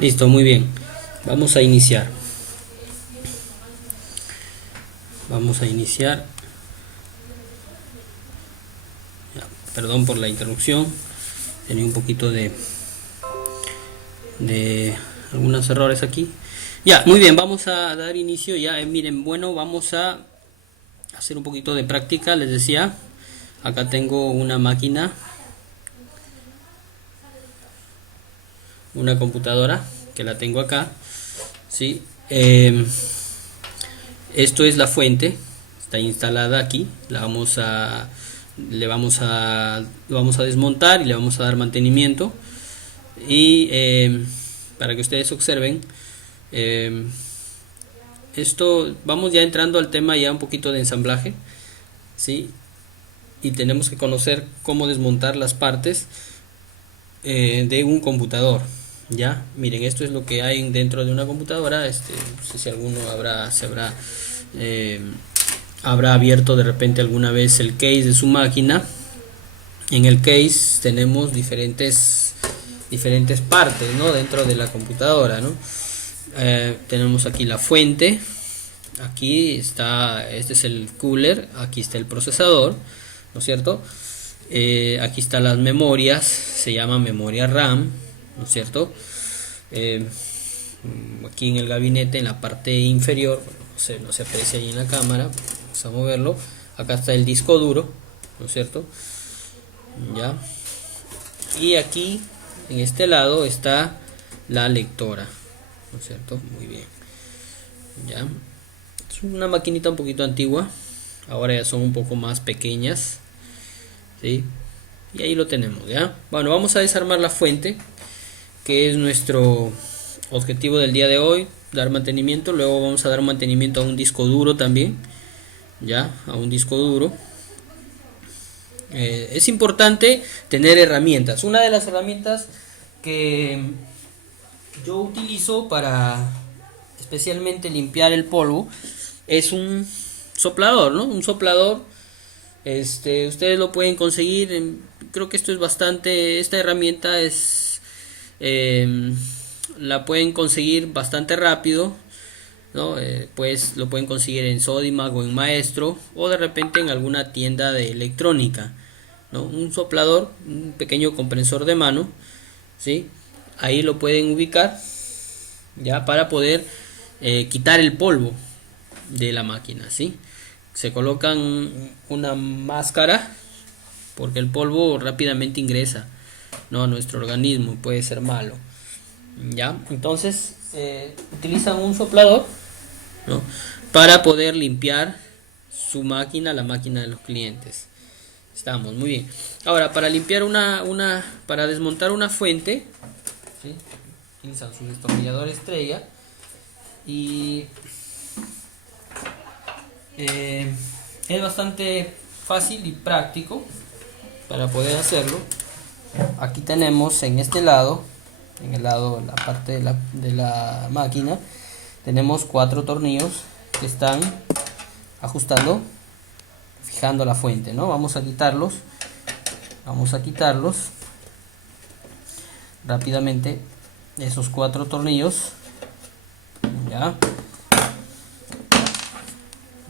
Listo, muy bien. Vamos a iniciar. Vamos a iniciar. Ya, perdón por la interrupción. Tenía un poquito de algunos errores aquí. Ya, muy bien, vamos a dar inicio ya. Miren, bueno, vamos a hacer un poquito de práctica. Les decía, acá tengo una máquina, una computadora que la tengo acá, ¿sí? Esto es la fuente, está instalada aquí. Lo vamos a desmontar y le vamos a dar mantenimiento. Y para que ustedes observen, esto vamos ya entrando al tema ya un poquito de ensamblaje, ¿sí? Y tenemos que conocer cómo desmontar las partes de un computador. Ya, miren, esto es lo que hay dentro de una computadora. No sé si alguno habrá abierto de repente alguna vez el case de su máquina. En el case tenemos diferentes partes, ¿no? Dentro de la computadora, ¿no? Tenemos aquí la fuente, aquí está, este es el cooler, aquí está el procesador, ¿no es cierto? Aquí están las memorias, se llama memoria RAM, ¿no es cierto? Aquí en el gabinete, en la parte inferior, no se aprecia ahí en la cámara, vamos a moverlo. Acá está el disco duro, ¿no es cierto? Ya. Y aquí, en este lado, está la lectora, ¿no es cierto? Muy bien. Ya. Es una maquinita un poquito antigua, ahora ya son un poco más pequeñas, ¿sí? Y ahí lo tenemos, ¿ya? Bueno, vamos a desarmar la fuente, que es nuestro objetivo del día de hoy, dar mantenimiento. Luego vamos a dar mantenimiento a un disco duro también, ya, a un disco duro. Es importante tener herramientas. Una de las herramientas que yo utilizo para especialmente limpiar el polvo es un soplador, ¿no? Un soplador. Ustedes lo pueden conseguir. Creo que esto es bastante. Esta herramienta es la pueden conseguir bastante rápido, ¿no? Pues lo pueden conseguir en Sodimac o en Maestro, o de repente en alguna tienda de electrónica, ¿no? Un soplador, un pequeño compresor de mano, ¿sí? Ahí lo pueden ubicar ya para poder quitar el polvo de la máquina, ¿sí? Se colocan una máscara porque el polvo rápidamente ingresa, ¿no? A nuestro organismo, puede ser malo, ya. Entonces utilizan un soplador, ¿no? Para poder limpiar su máquina, la máquina de los clientes. Estamos muy bien. Ahora, para limpiar para desmontar una fuente, ¿sí? Utilizan su destornillador estrella y es bastante fácil y práctico para poder hacerlo. Aquí tenemos en este lado, en la parte de la máquina, tenemos 4 tornillos que están ajustando, fijando la fuente, ¿no? Vamos a quitarlos rápidamente, esos 4 tornillos, ya.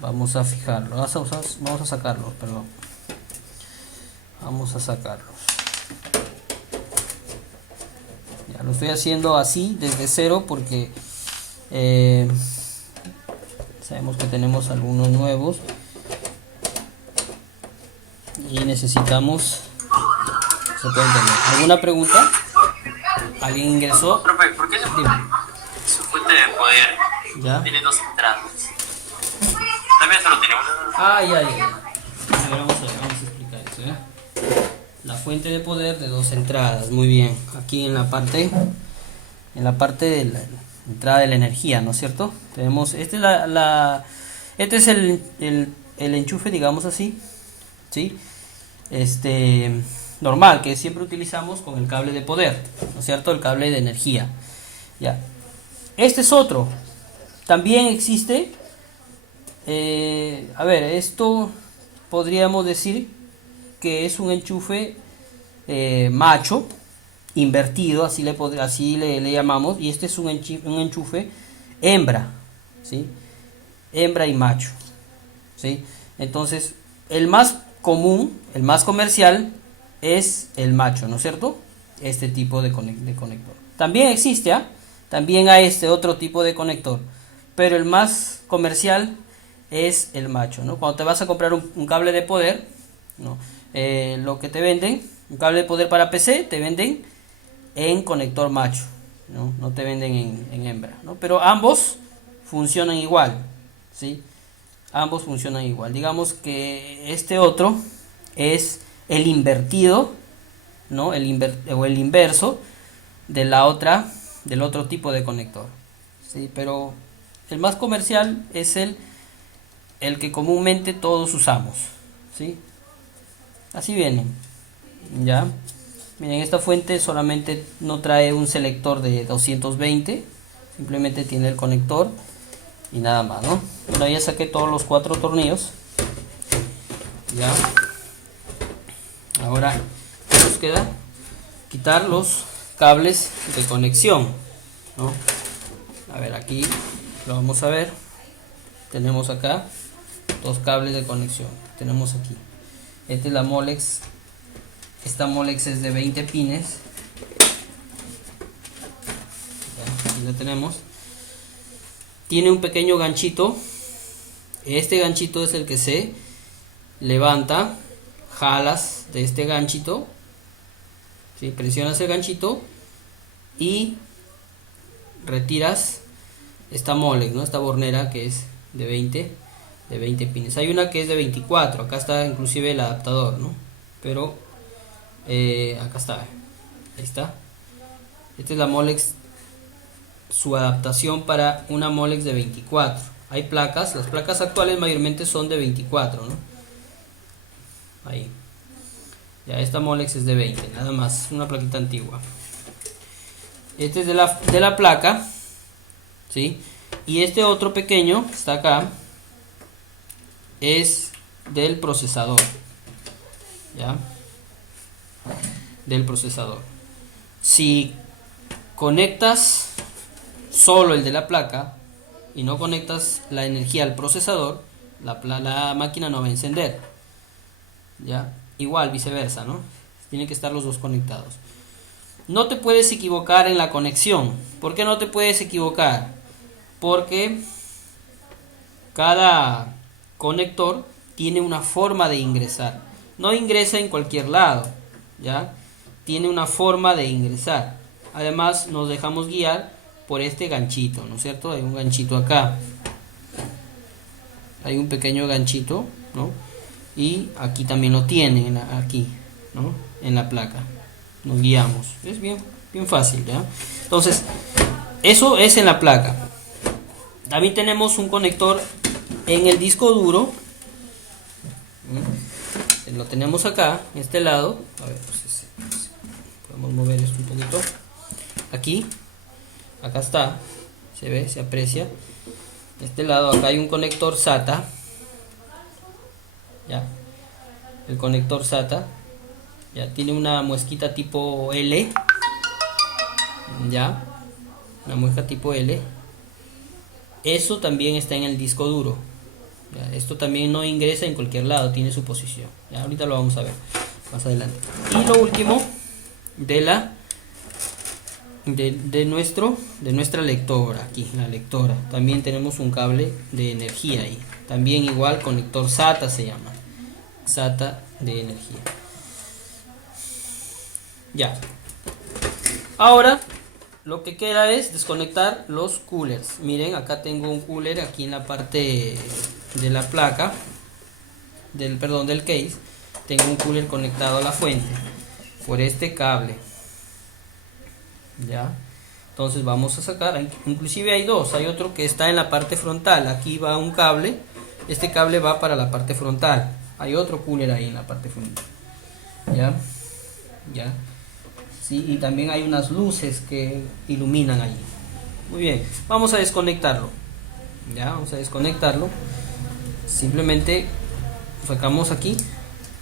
Vamos a fijarlos, vamos a sacarlos, perdón. Vamos a sacarlos. Ya lo estoy haciendo así desde cero porque sabemos que tenemos algunos nuevos y necesitamos. ¿Se puede entender? ¿Alguna pregunta? ¿Alguien ingresó? Profe, ¿por qué su fuente de poder ¿Ya? tiene 2 entradas? También solo tiene una. Ah, ya. A ver, vamos a explicar eso, ¿ya? La fuente de poder de 2 entradas, muy bien. Aquí en la parte de la entrada de la energía, ¿no es cierto? Tenemos, este es el enchufe, digamos así, ¿sí? Normal, que siempre utilizamos con el cable de poder, ¿no es cierto? El cable de energía, ya. Este es otro, también existe. A ver, esto podríamos decir que es un enchufe macho, invertido, así le llamamos, y este es un enchufe hembra, ¿sí? Hembra y macho, ¿sí? Entonces, el más común, el más comercial es el macho, ¿no es cierto? Este tipo de conector. También existe, también hay este otro tipo de conector, pero el más comercial es el macho, ¿no? Cuando te vas a comprar un cable de poder, ¿no? Lo que te venden, un cable de poder para PC, te venden en conector macho, ¿no? No te venden en hembra, ¿no? Pero ambos funcionan igual, ¿sí? Ambos funcionan igual. Digamos que este otro es el invertido, ¿no? El inverso de del otro tipo de conector, ¿sí? Pero el más comercial es el que comúnmente todos usamos, ¿sí? Así viene, ¿ya? Miren, esta fuente solamente no trae un selector de 220, simplemente tiene el conector y nada más, ¿no? Bueno, ya saqué todos los 4 tornillos, ya. Ahora nos queda quitar los cables de conexión, ¿no? A ver, aquí lo vamos a ver. Tenemos acá 2 cables de conexión. Tenemos aquí. Esta es la Molex. Esta Molex es de 20 pines. Ya, aquí la tenemos. Tiene un pequeño ganchito. Este ganchito es el que se levanta. Jalas de este ganchito. ¿Sí? Presionas el ganchito y retiras esta Molex, ¿no? Esta bornera que es de 20 pines. Hay una que es de 24. Acá está inclusive el adaptador, ¿no? Pero acá está. Ahí está. Esta es la Molex, su adaptación para una Molex de 24. Hay placas, las placas actuales mayormente son de 24, ¿no? Ahí. Ya, esta Molex es de 20, nada más, una plaquita antigua. Este es de la placa, ¿sí? Y este otro pequeño que está acá es del procesador, ¿ya? Del procesador. Si conectas solo el de la placa y no conectas la energía al procesador, la máquina no va a encender, ¿ya? Igual viceversa, ¿no? Tienen que estar los dos conectados. No te puedes equivocar en la conexión. ¿Por qué no te puedes equivocar? Porque cada conector tiene una forma de ingresar. No ingresa en cualquier lado, ¿ya? Tiene una forma de ingresar. Además nos dejamos guiar por este ganchito, ¿no es cierto? Hay un ganchito acá. Hay un pequeño ganchito, ¿no? Y aquí también lo tiene, aquí, ¿no? En la placa. Nos guiamos. Es bien fácil, ¿ya? Entonces, eso es en la placa. También tenemos un conector en el disco duro. Lo tenemos acá, en este lado. A ver, pues podemos mover esto un poquito. Aquí, acá está. Se ve, se aprecia. De este lado, acá hay un conector SATA. Ya, el conector SATA ya tiene una muesquita tipo L, ya, una muesca tipo L. Eso también está en el disco duro, ya. Esto también no ingresa en cualquier lado, tiene su posición, ya. Ahorita lo vamos a ver más adelante. Y lo último de nuestra lectora, aquí la lectora, también tenemos un cable de energía ahí, también igual conector SATA se llama, SATA de energía. Ya. Ahora lo que queda es desconectar los coolers. Miren, acá tengo un cooler aquí en la parte de la placa del case. Tengo un cooler conectado a la fuente por este cable. Ya. Entonces vamos a sacar, inclusive hay dos, hay otro que está en la parte frontal. Aquí va un cable, este cable va para la parte frontal. Hay otro cooler ahí en la parte frontal. Ya. Sí, y también hay unas luces que iluminan allí. Muy bien, vamos a desconectarlo. Ya, vamos a desconectarlo. Simplemente sacamos aquí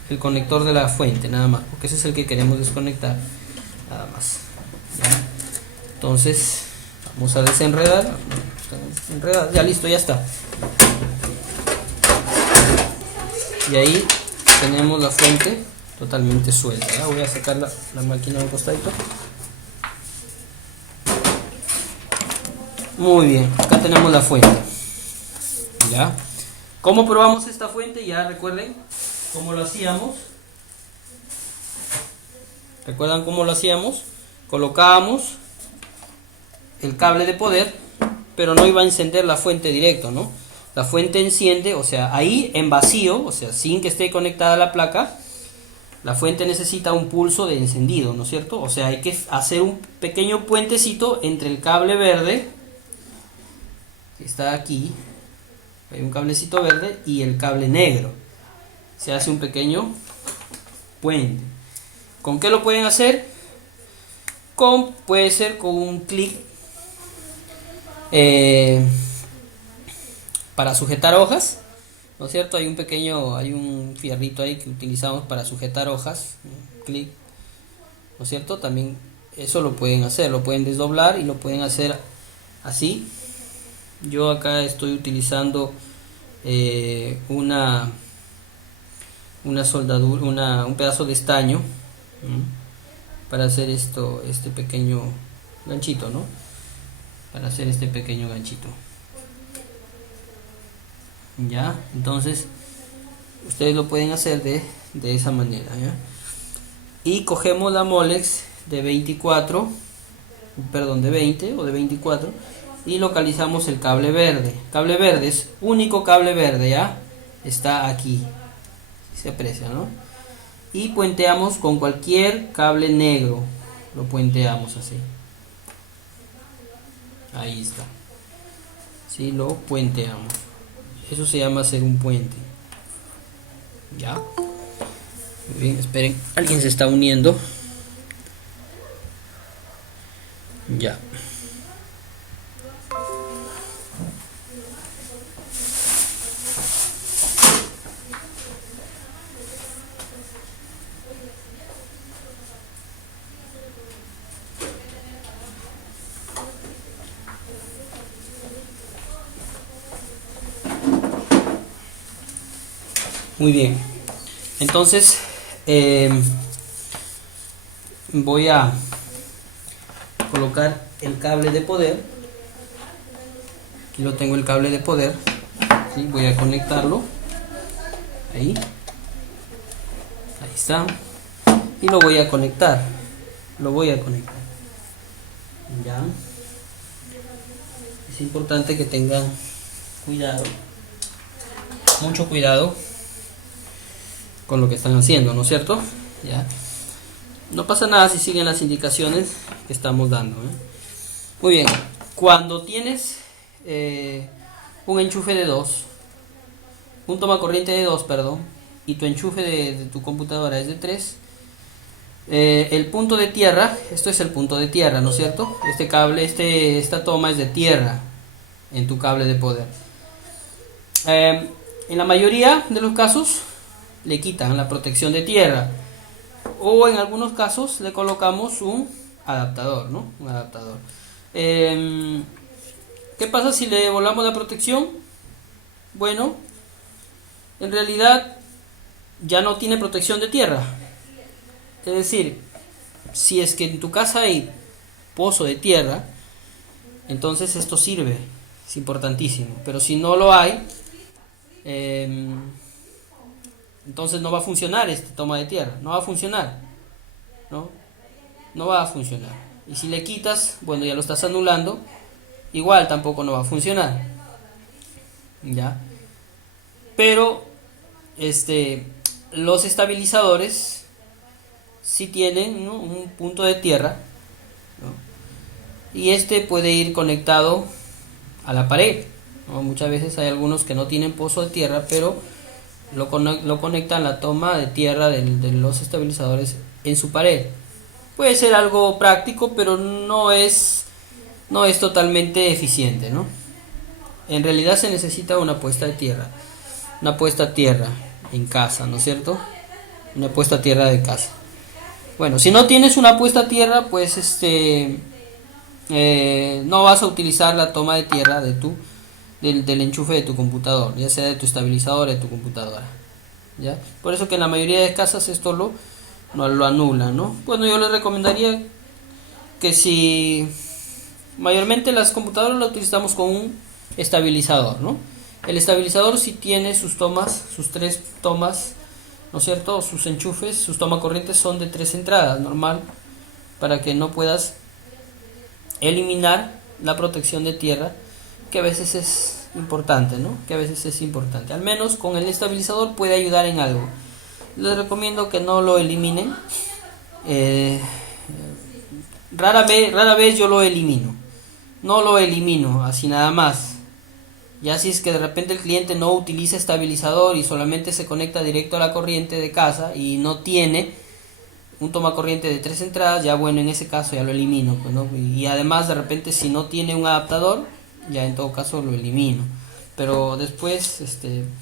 el conector de la fuente, nada más, porque ese es el que queremos desconectar. Nada más. Entonces vamos a desenredar. Ya listo, ya está. Y ahí tenemos la fuente totalmente suelta. ¿Ya? Voy a sacar la máquina de un costadito. Muy bien, acá tenemos la fuente. ¿Ya? ¿Cómo probamos esta fuente? Ya recuerden cómo lo hacíamos. ¿Recuerdan cómo lo hacíamos? Colocábamos el cable de poder, pero no iba a encender la fuente directo, ¿no? La fuente enciende, o sea, ahí en vacío, o sea, sin que esté conectada a la placa, la fuente necesita un pulso de encendido, ¿no es cierto? O sea, hay que hacer un pequeño puentecito entre el cable verde, que está aquí, hay un cablecito verde, y el cable negro. Se hace un pequeño puente. ¿Con qué lo pueden hacer? Puede ser con un clic para sujetar hojas, ¿no es cierto? Hay un fierrito ahí que utilizamos para sujetar hojas, un clic, ¿no es cierto? También eso lo pueden hacer, lo pueden desdoblar y lo pueden hacer así. Yo acá estoy utilizando una soldadura, un pedazo de estaño para hacer este pequeño ganchito, ¿no? Para hacer este pequeño ganchito. Ya, entonces ustedes lo pueden hacer de esa manera, ¿ya? Y cogemos la Molex de 24, perdón, de 20 o de 24 y localizamos el cable verde. Cable verde es único cable verde, ¿ya? Está aquí, se aprecia, ¿no? Y puenteamos con cualquier cable negro, lo puenteamos así. Ahí está. Sí, lo puenteamos. Eso se llama hacer un puente. Ya. Muy bien, esperen. Alguien se está uniendo. Ya. Muy bien, entonces voy a colocar el cable de poder. Aquí lo tengo, el cable de poder, ¿sí? Voy a conectarlo ahí, ahí está, y lo voy a conectar, ya. Es importante que tengan cuidado, mucho cuidado con lo que están haciendo, ¿no es cierto? Ya. No pasa nada si siguen las indicaciones que estamos dando, ¿eh? Muy bien, cuando tienes un enchufe de 2, un toma corriente de 2, perdón, y tu enchufe de tu computadora es de 3, el punto de tierra, esto es el punto de tierra, ¿no es cierto? Este cable, esta toma es de tierra en tu cable de poder. En la mayoría de los casos le quitan la protección de tierra, o en algunos casos le colocamos un adaptador, ¿no? Un adaptador. ¿Qué pasa si le volamos la protección? Bueno, en realidad ya no tiene protección de tierra. Es decir, si es que en tu casa hay pozo de tierra, entonces esto sirve, es importantísimo. Pero si no lo hay, entonces no va a funcionar este toma de tierra, no va a funcionar, no va a funcionar. Y si le quitas, bueno, ya lo estás anulando, igual tampoco no va a funcionar, ya. Pero los estabilizadores sí tienen, ¿no?, un punto de tierra, ¿no? Y puede ir conectado a la pared, ¿no? Muchas veces hay algunos que no tienen pozo de tierra, pero lo conectan la toma de tierra de los estabilizadores en su pared. Puede ser algo práctico, pero no es totalmente eficiente, ¿no? En realidad se necesita una puesta de tierra, una puesta a tierra en casa, ¿no es cierto? Una puesta a tierra de casa. Bueno, si no tienes una puesta a tierra, pues no vas a utilizar la toma de tierra del enchufe de tu computador, ya sea de tu estabilizador o de tu computadora, ¿ya? Por eso que en la mayoría de casas esto no lo anula, ¿no? Bueno, yo les recomendaría que si mayormente las computadoras las utilizamos con un estabilizador, ¿no? El estabilizador si tiene sus tomas, sus 3 tomas, ¿no es cierto? Sus enchufes, sus toma corrientes son de 3 entradas, normal, para que no puedas eliminar la protección de tierra, que a veces es importante, ¿no? Que a veces es importante. Al menos con el estabilizador puede ayudar en algo. Les recomiendo que no lo eliminen. Rara vez yo lo elimino. No lo elimino así nada más. Ya si es que de repente el cliente no utiliza estabilizador y solamente se conecta directo a la corriente de casa y no tiene un toma corriente de 3 entradas, ya bueno, en ese caso ya lo elimino, pues, ¿no? Y además de repente si no tiene un adaptador, ya en todo caso lo elimino. Pero después,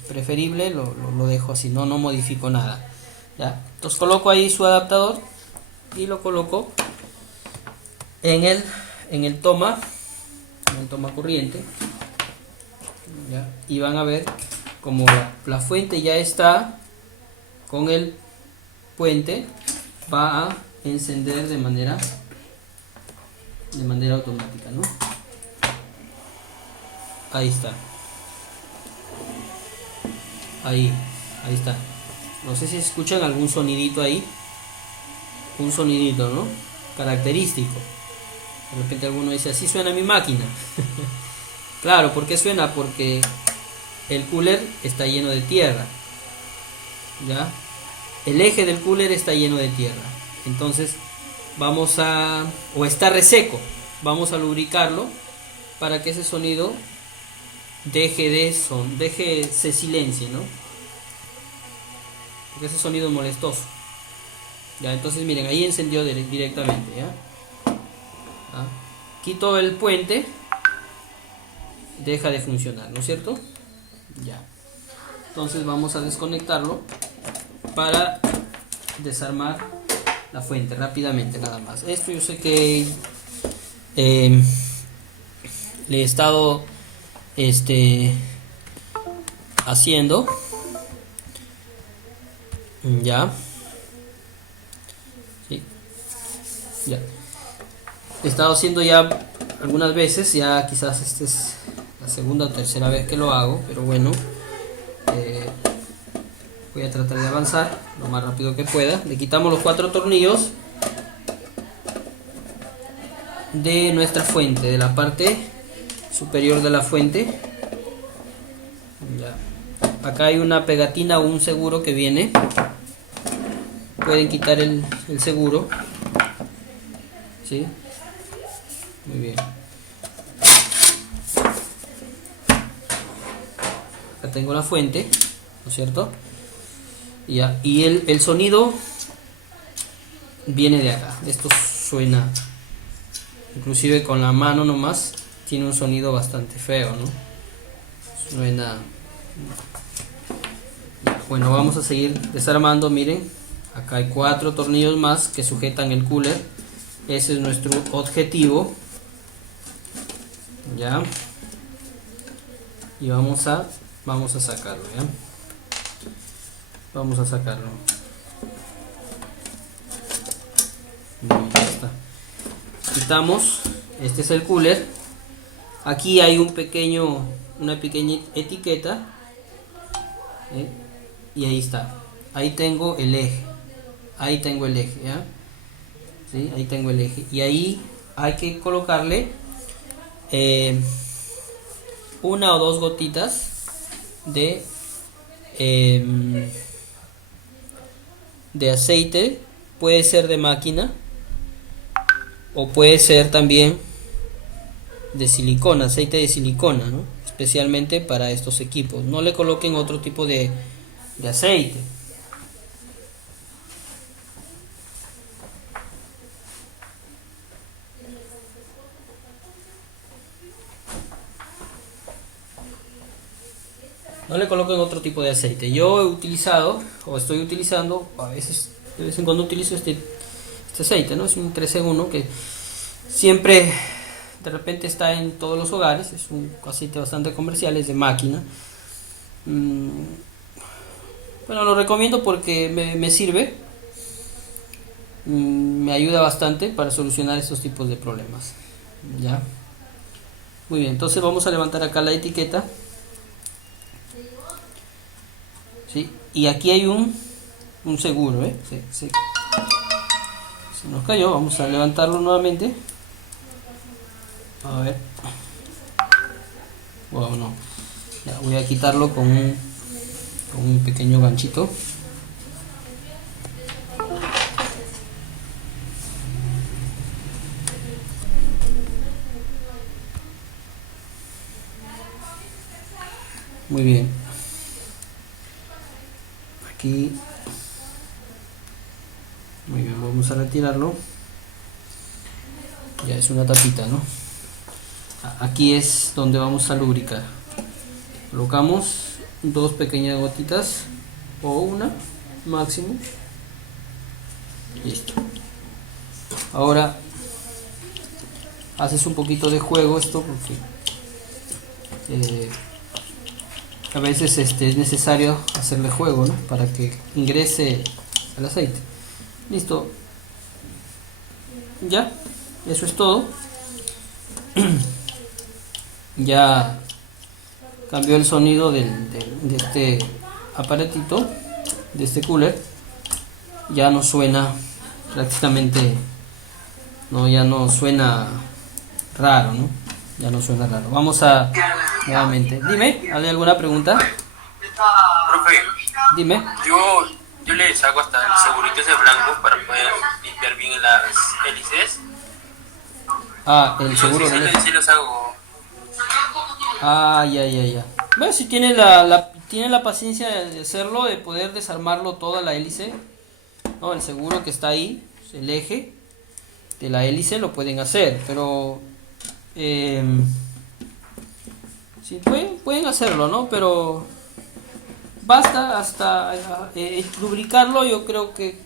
preferible lo dejo así, no modifico nada. ¿Ya? Entonces coloco ahí su adaptador y lo coloco en el toma corriente, ¿ya? Y van a ver como la fuente ya está con el puente, va a encender de manera automática, ¿no? Ahí está. Ahí está. No sé si escuchan algún sonidito ahí. Un sonidito, ¿no? Característico. De repente alguno dice, así suena mi máquina. Claro, ¿por qué suena? Porque el cooler está lleno de tierra, ¿ya? El eje del cooler está lleno de tierra. Entonces o está reseco, vamos a lubricarlo para que ese sonido se silencie, ¿no? Porque ese sonido es molestoso. Ya, entonces miren, ahí encendió directamente, ¿ya? ¿Ah? Quito el puente, deja de funcionar, ¿no es cierto? Ya. Entonces vamos a desconectarlo para desarmar la fuente rápidamente, nada más. Esto yo sé que le he estado haciendo ya. Sí. Ya. He estado haciendo ya algunas veces, ya quizás esta es la segunda o tercera vez que lo hago, pero bueno, voy a tratar de avanzar lo más rápido que pueda. Le quitamos los 4 tornillos de nuestra fuente, de la parte superior de la fuente. Ya. Acá hay una pegatina o un seguro que viene. Pueden quitar el seguro, ¿sí? Muy bien. Acá tengo la fuente, ¿no es cierto? Ya. Y el sonido viene de acá. Esto suena, inclusive con la mano nomás, tiene un sonido bastante feo, ¿no? Suena. Bueno, vamos a seguir desarmando. Miren, acá hay 4 tornillos más que sujetan el cooler. Ese es nuestro objetivo. Ya. Y vamos a sacarlo, ¿ya? Vamos a sacarlo. Ya está. Quitamos. Este es el cooler. Aquí hay una pequeña etiqueta. Y ahí está. Ahí tengo el eje. ¿Ya? ¿Sí? Ahí tengo el eje. Y ahí hay que colocarle 1 o 2 gotitas de aceite. Puede ser de máquina o puede ser también de silicona, aceite de silicona, ¿no? Especialmente para estos equipos. No le coloquen otro tipo de aceite. No le coloquen otro tipo de aceite. Yo he utilizado o estoy utilizando, a veces, de vez en cuando utilizo este aceite, ¿no? Es un 3 en 1 que siempre de repente está en todos los hogares, es un aceite bastante comercial, es de máquina. Bueno, lo recomiendo porque me sirve, me ayuda bastante para solucionar estos tipos de problemas. Ya, muy bien, entonces vamos a levantar acá la etiqueta. ¿Sí? Y aquí hay un seguro, se nos cayó, vamos a levantarlo nuevamente. A ver. Wow, no. Ya, voy a quitarlo con un pequeño ganchito. Muy bien. Aquí. Muy bien, vamos a retirarlo. Ya es una tapita, ¿no? Aquí es donde vamos a lubricar. Colocamos 2 pequeñas gotitas o una máximo. Listo. Ahora haces un poquito de juego esto porque a veces es necesario hacerle juego, ¿no? Para que ingrese el aceite. Listo. Ya, eso es todo. Ya cambió el sonido de este aparatito, de este cooler. Ya no suena prácticamente, no, ya no suena raro, ¿no? Ya no suena raro. Vamos a nuevamente. Dime, ¿hay alguna pregunta? Profe, Dime. yo le saco hasta el segurito ese blanco para poder limpiar bien las hélices. Ah, el seguro de sí los hago. Ah, ya. Bueno, si tiene tiene la paciencia de hacerlo, de poder desarmarlo toda la hélice, ¿no? El seguro que está ahí, el eje de la hélice lo pueden hacer, pero sí, pueden hacerlo, ¿no? Pero basta hasta lubricarlo, yo creo que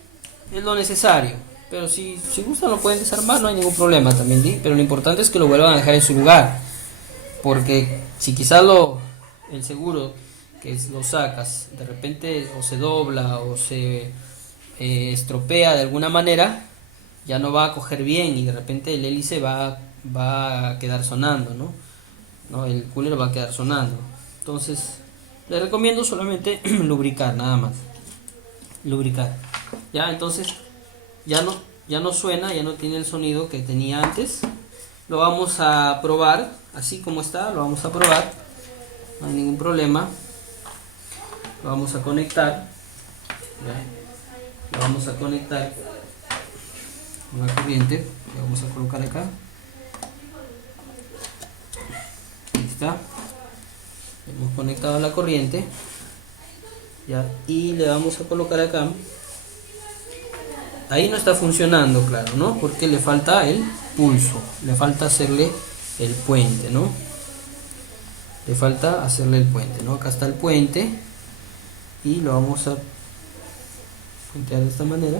es lo necesario. Pero si gustan lo pueden desarmar, no hay ningún problema también, ¿sí? Pero lo importante es que lo vuelvan a dejar en su lugar. Porque si quizás el seguro que lo sacas, de repente o se dobla o se estropea de alguna manera, ya no va a coger bien y de repente el hélice va a quedar sonando, ¿no? El cooler va a quedar sonando. Entonces, le recomiendo solamente lubricar, nada más. Lubricar. Ya, entonces, ya no suena, ya no tiene el sonido que tenía antes. Lo vamos a probar, así como está, lo vamos a probar. No hay ningún problema. Lo vamos a conectar. ¿Ya? Lo vamos a conectar con la corriente. Lo vamos a colocar acá. Ahí está. Hemos conectado la corriente. ¿Ya? Y le vamos a colocar acá. Ahí no está funcionando, claro, ¿no? Porque le falta el pulso, le falta hacerle el puente, ¿no? Le falta hacerle el puente, ¿no? Acá está el puente y lo vamos a puentear de esta manera.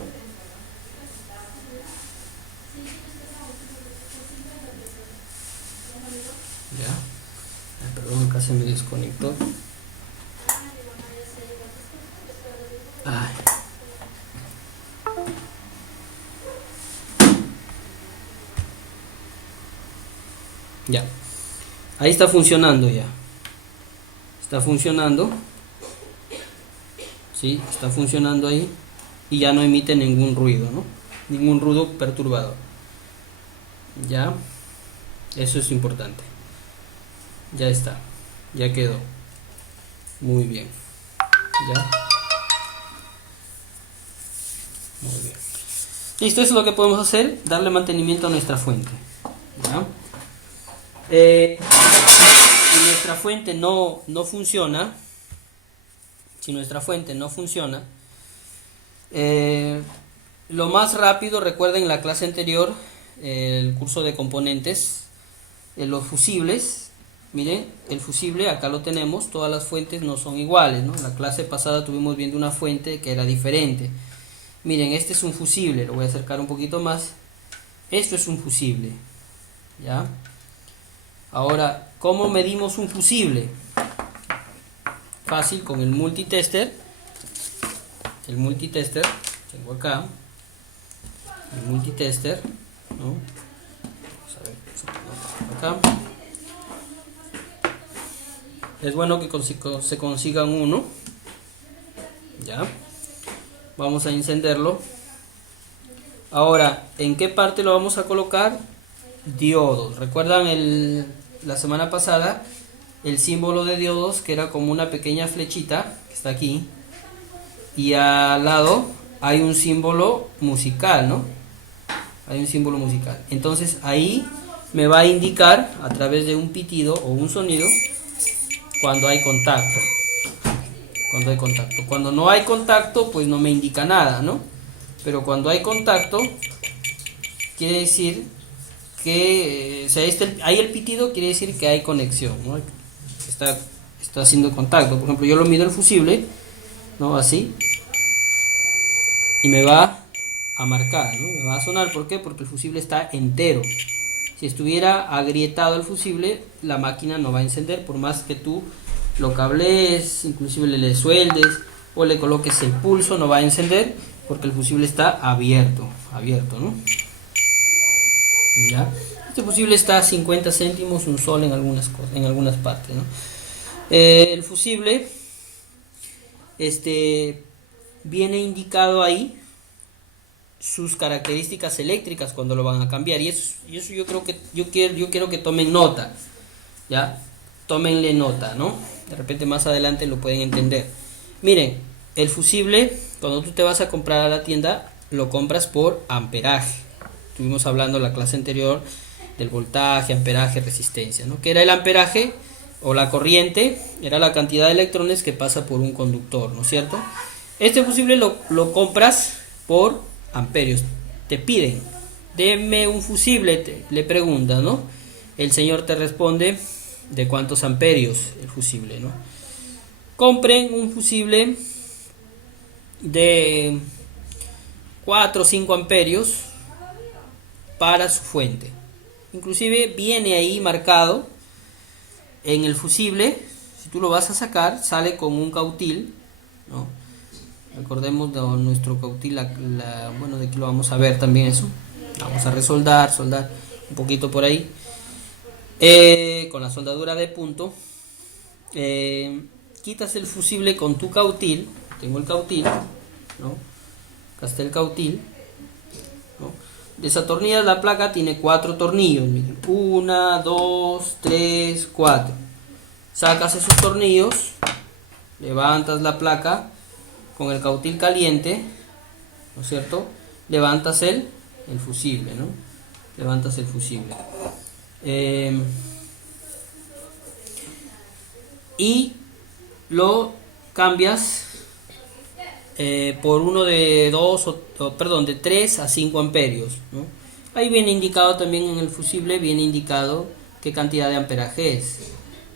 Ya. Perdón, acá se me desconectó. Ay. Ya, ahí está funcionando ya. Está funcionando. Sí, está funcionando ahí. Y ya no emite ningún ruido, ¿no? Ningún ruido perturbador. Ya. Eso es importante. Ya está. Ya quedó. Muy bien. Ya. Muy bien. Listo, eso es lo que podemos hacer. Darle mantenimiento a nuestra fuente. ¿Ya? Si nuestra fuente no funciona, lo más rápido, recuerden la clase anterior, el curso de componentes, los fusibles. Miren, el fusible acá lo tenemos, todas las fuentes no son iguales, ¿no? En la clase pasada tuvimos viendo una fuente que era diferente. Miren, este es un fusible, lo voy a acercar un poquito más. Esto es un fusible, ¿ya? Ahora, ¿cómo medimos un fusible? Fácil, con el multitester. El multitester, tengo acá el multitester, ¿no? Vamos a ver, acá. Es bueno que se consigan uno. Ya. Vamos a encenderlo. Ahora, ¿en qué parte lo vamos a colocar? Diodos. ¿Recuerdan la semana pasada el símbolo de diodos, que era como una pequeña flechita que está aquí? Y al lado hay un símbolo musical, ¿no? Hay un símbolo musical. Entonces ahí me va a indicar a través de un pitido o un sonido cuando hay contacto. Cuando hay contacto. Cuando no hay contacto, pues no me indica nada, ¿no? Pero cuando hay contacto, quiere decir que ahí el pitido quiere decir que hay conexión, ¿no? Está haciendo contacto. Por ejemplo, yo lo mido el fusible, ¿no? Así. Y me va a marcar, ¿no? Me va a sonar. ¿Por qué? Porque el fusible está entero. Si estuviera agrietado el fusible, la máquina no va a encender, por más que tú lo cablees, inclusive le sueldes o le coloques el pulso, no va a encender porque el fusible está abierto, ¿no? ¿Ya? Este fusible está a 50 céntimos, un sol en algunas cosas, en algunas partes, ¿no? El fusible viene indicado ahí sus características eléctricas cuando lo van a cambiar, y eso yo creo que yo quiero que tomen nota, ya, tómenle nota, ¿no? De repente más adelante lo pueden entender. Miren, el fusible, cuando tú te vas a comprar a la tienda, lo compras por amperaje. Estuvimos hablando en la clase anterior del voltaje, amperaje, resistencia, ¿no? ¿Qué era el amperaje? O la corriente era la cantidad de electrones que pasa por un conductor, ¿no es cierto? Este fusible lo compras por amperios. Te piden, deme un fusible, le preguntan, ¿no? El señor te responde de cuántos amperios el fusible, ¿no? Compren un fusible de 4 o 5 amperios para su fuente. Inclusive viene ahí marcado en el fusible. Si tú lo vas a sacar, sale con un cautil, ¿no? Recordemos de nuestro cautil, bueno, de aquí lo vamos a ver también eso. Vamos a soldar un poquito por ahí, con la soldadura de punto. Quitas el fusible con tu cautil. Tengo el cautil, ¿no? Acá está el cautil, ¿no? Desatornillas la placa, tiene 4 tornillos. Miren, 1, 2, 3, 4. Sacas esos tornillos, levantas la placa con el cautil caliente, ¿no es cierto? Levantas el fusible, ¿no? Levantas el fusible. Y lo cambias por uno de 3 a 5 amperios, ¿no? Ahí viene indicado también en el fusible, viene indicado qué cantidad de amperaje es,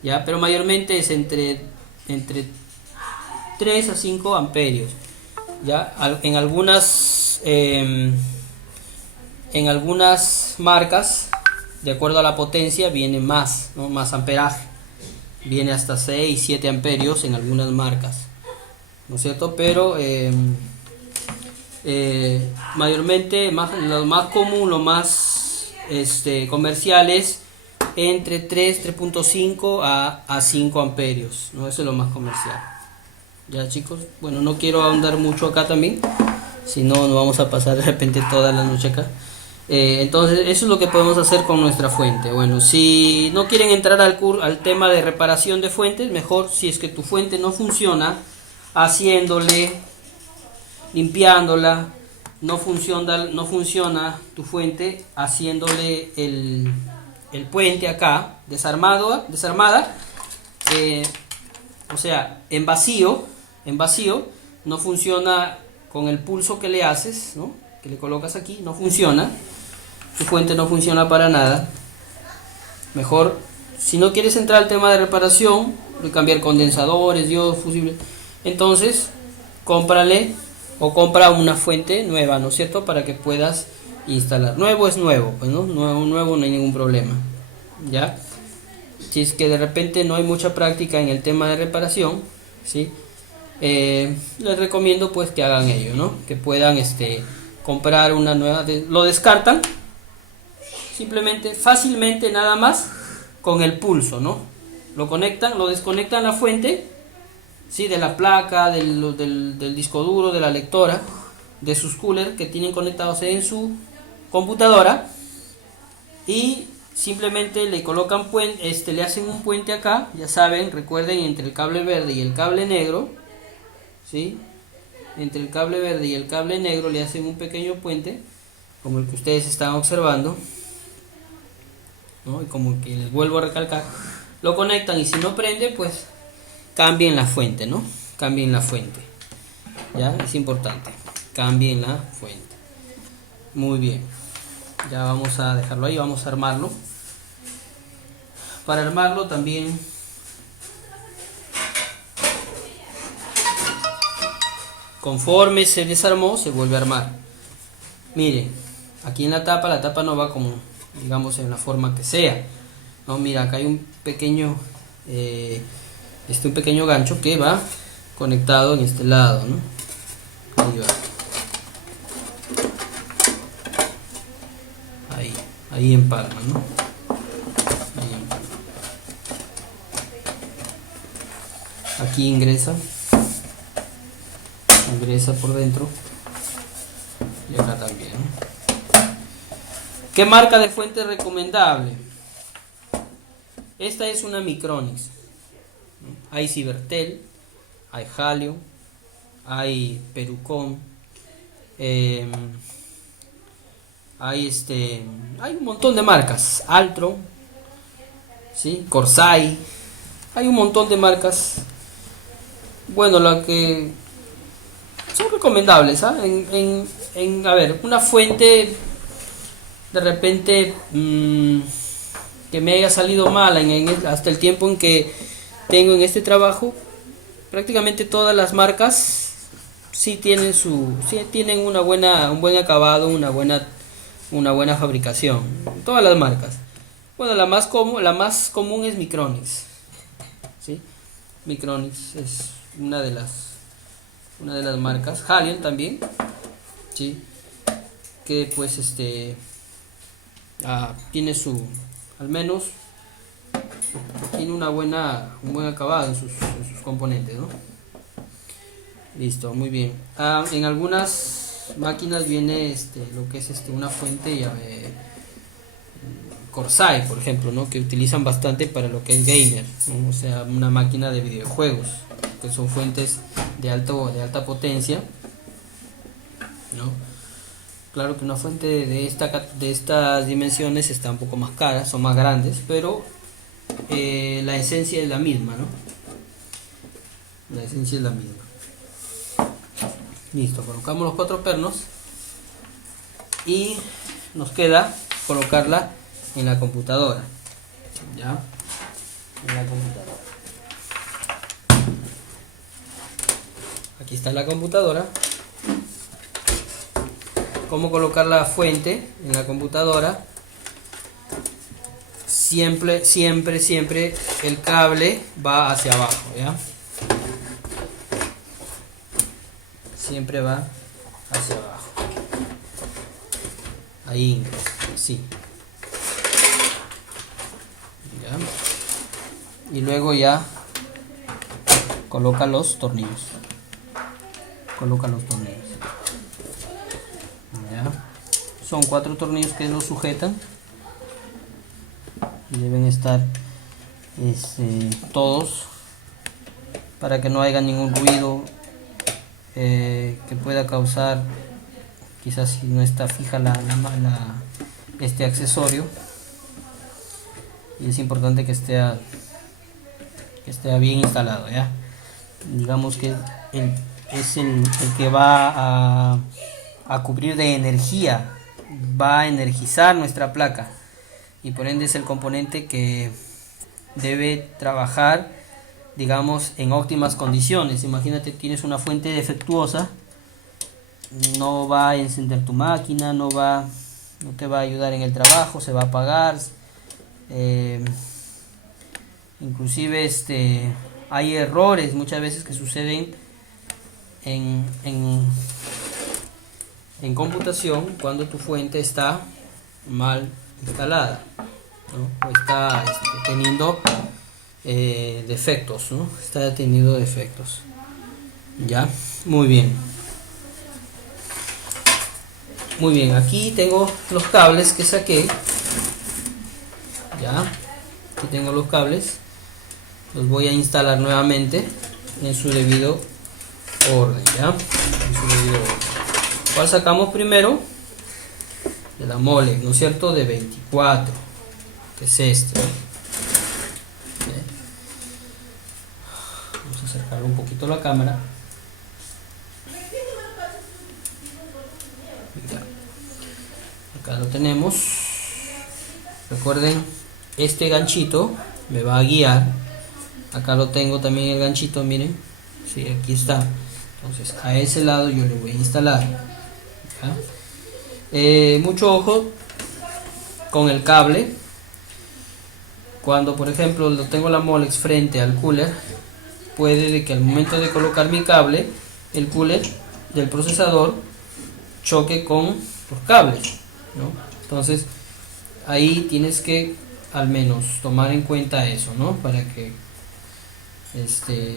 ¿ya? Pero mayormente es entre 3 a 5 amperios, ¿ya? En algunas marcas, de acuerdo a la potencia, viene más, ¿no? Más amperaje, viene hasta 6, 7 amperios en algunas marcas, ¿no es cierto? Pero mayormente, lo más común, lo más comerciales, entre 3.5 a 5 amperios, ¿no? Eso es lo más comercial. Ya, chicos, bueno, no quiero ahondar mucho acá también, si no nos vamos a pasar de repente toda la noche acá. Entonces eso es lo que podemos hacer con nuestra fuente. Bueno, si no quieren entrar al tema de reparación de fuentes, mejor, si es que tu fuente no funciona, limpiándola, no funciona tu fuente, haciéndole el puente acá, desarmada, o sea, en vacío, no funciona con el pulso que le haces, ¿no? Que le colocas aquí, no funciona, tu fuente no funciona para nada. Mejor, si no quieres entrar al tema de reparación, de cambiar condensadores, diodos, fusibles, entonces compra una fuente nueva, ¿no es cierto? Para que puedas instalar. Nuevo es nuevo, pues, ¿no? Nuevo no hay ningún problema, ¿ya? Si es que de repente no hay mucha práctica en el tema de reparación, ¿sí? Les recomiendo pues que hagan ello, ¿no? Que puedan comprar una nueva, lo descartan simplemente, fácilmente, nada más con el pulso, ¿no? Lo conectan, lo desconectan la fuente, ¿sí? De la placa, del disco duro, de la lectora, de sus coolers que tienen conectados en su computadora, y simplemente le colocan le hacen un puente acá, ya saben, recuerden, entre el cable verde y el cable negro, ¿sí? Entre el cable verde y el cable negro le hacen un pequeño puente, como el que ustedes están observando, ¿no? Y como que les vuelvo a recalcar, lo conectan, y si no prende, pues cambien la fuente, ¿no? Cambien la fuente, ya, es importante, cambien la fuente. Muy bien, ya vamos a dejarlo ahí, vamos a armarlo. Para armarlo también conforme se desarmó, se vuelve a armar. Miren, aquí en la tapa no va como, digamos, en la forma que sea, no, mira, acá hay un pequeño un pequeño gancho que va conectado en este lado, ¿no? Ahí va, ahí empalma, ¿no? Ahí empalma. Aquí ingresa por dentro, y acá también, ¿no? ¿Qué marca de fuente es recomendable? Esta es una Micronix. Hay Cibertel, hay Halion, hay Perucon, hay un montón de marcas, Altron, ¿sí? Corsair, hay un montón de marcas. Bueno, la que son recomendables, ¿ah? A ver, una fuente de repente que me haya salido mala hasta el tiempo en que tengo en este trabajo, prácticamente todas las marcas sí tienen un buen acabado, una buena fabricación, todas las marcas. Bueno, la más común es Micronix, ¿sí? Micronix es una de las marcas. Halion también, ¿sí? Que pues tiene al menos tiene un buen acabado en sus componentes, ¿no? Listo, muy bien. En algunas máquinas viene lo que es una fuente Corsair, por ejemplo, ¿no? Que utilizan bastante para lo que es gamer, ¿no? O sea, una máquina de videojuegos, que son fuentes de alta potencia, ¿no? Claro que una fuente de estas dimensiones está un poco más cara, son más grandes, pero la esencia es la misma, ¿no? La esencia es la misma. Listo, colocamos los 4 pernos y nos queda colocarla en la computadora, ¿ya? En la computadora. Aquí está la computadora. ¿Cómo colocar la fuente en la computadora? Siempre el cable va hacia abajo, ¿ya? Siempre va hacia abajo. Ahí ingresa, sí. ¿Ya? Y luego ya coloca los tornillos. ¿Ya? Son 4 tornillos que lo sujetan. Y deben estar todos, para que no haya ningún ruido que pueda causar, quizás si no está fija este accesorio. Y es importante que esté bien instalado, ¿ya? Digamos que es el que va a cubrir de energía, va a energizar nuestra placa, y por ende es el componente que debe trabajar, digamos, en óptimas condiciones. Imagínate, tienes una fuente defectuosa, no va a encender tu máquina, no te va a ayudar en el trabajo, se va a apagar, Inclusive hay errores muchas veces que suceden en computación cuando tu fuente está mal instalada, ¿no? O está teniendo defectos, ¿no? Está teniendo defectos. Ya, muy bien. Muy bien, aquí tengo los cables que saqué. Ya, aquí tengo los cables. Los voy a instalar nuevamente en su debido orden, ¿ya? En su debido orden. ¿Cuál sacamos primero? De la mole, ¿no es cierto? De 24, que es este, ¿no? Vamos a acercar un poquito la cámara. Ya. Acá lo tenemos. Recuerden, este ganchito me va a guiar. Acá lo tengo también el ganchito, miren. Sí, aquí está. Entonces a ese lado yo le voy a instalar. ¿Ya? Mucho ojo con el cable. Cuando por ejemplo lo tengo la Molex frente al cooler, puede de que al momento de colocar mi cable, el cooler del procesador choque con los cables, ¿no? Entonces ahí tienes que al menos tomar en cuenta eso, ¿no? Para que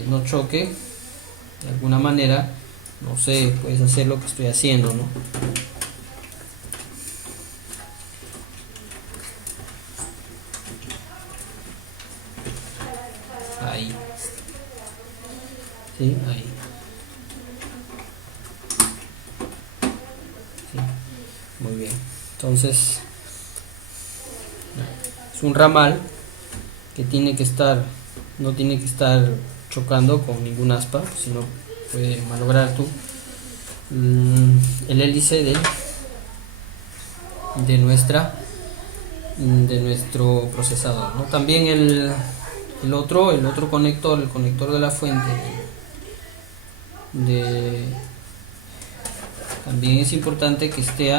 no choque de alguna manera. No sé, puedes hacer lo que estoy haciendo, ¿no? Ahí. Sí, ahí. Sí. Muy bien. Entonces, es un ramal que tiene que estar, no tiene que estar chocando con ningún aspa, sino puede malograr el hélice de nuestro procesador, ¿no? También el otro conector, el conector de la fuente también es importante que esté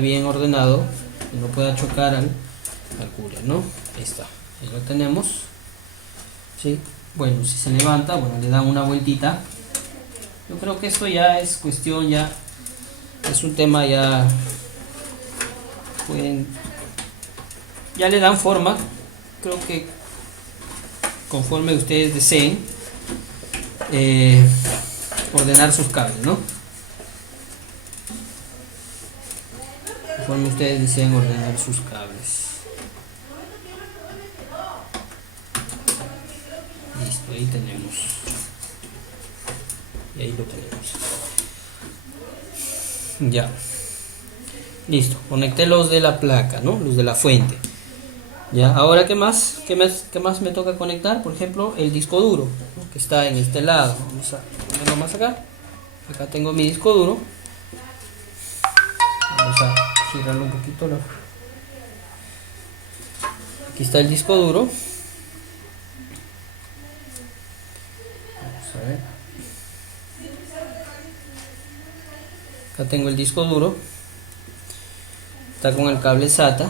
bien ordenado, que no pueda chocar al cooler, ¿no? Ahí está, ahí lo tenemos. ¿Sí? Bueno, si se levanta, bueno, le dan una vueltita. Yo creo que esto ya es cuestión, ya es un tema, ya le dan forma. Creo que conforme ustedes deseen ordenar sus cables, ¿no? Conforme ustedes deseen ordenar sus cables. Listo, ahí tenemos. Y ahí lo tenemos. Ya. Listo, conecté los de la placa, ¿no? Los de la fuente. Ya, ahora ¿qué más? ¿Qué más me toca conectar? Por ejemplo, el disco duro, ¿no? Que está en este lado. Vamos a ponerlo más acá. Acá tengo mi disco duro. Vamos a girarlo un poquito. Aquí está el disco duro. Vamos a ver. Acá tengo el disco duro. Está con el cable SATA,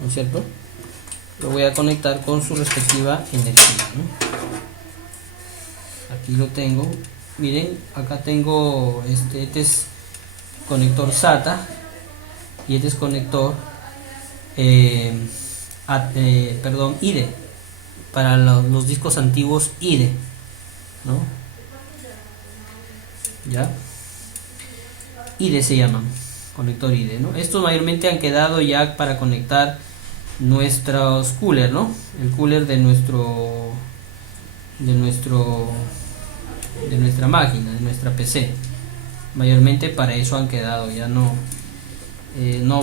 ¿no es cierto? Lo voy a conectar con su respectiva energía, ¿no? Aquí lo tengo. Miren, acá tengo este es conector SATA y este es conector IDE, para los discos antiguos IDE, ¿no? ¿Ya? IDE se llaman, conector IDE, ¿no? Estos mayormente han quedado ya para conectar nuestros coolers, ¿no? El cooler de nuestra máquina, de nuestra PC. Mayormente para eso han quedado, ya no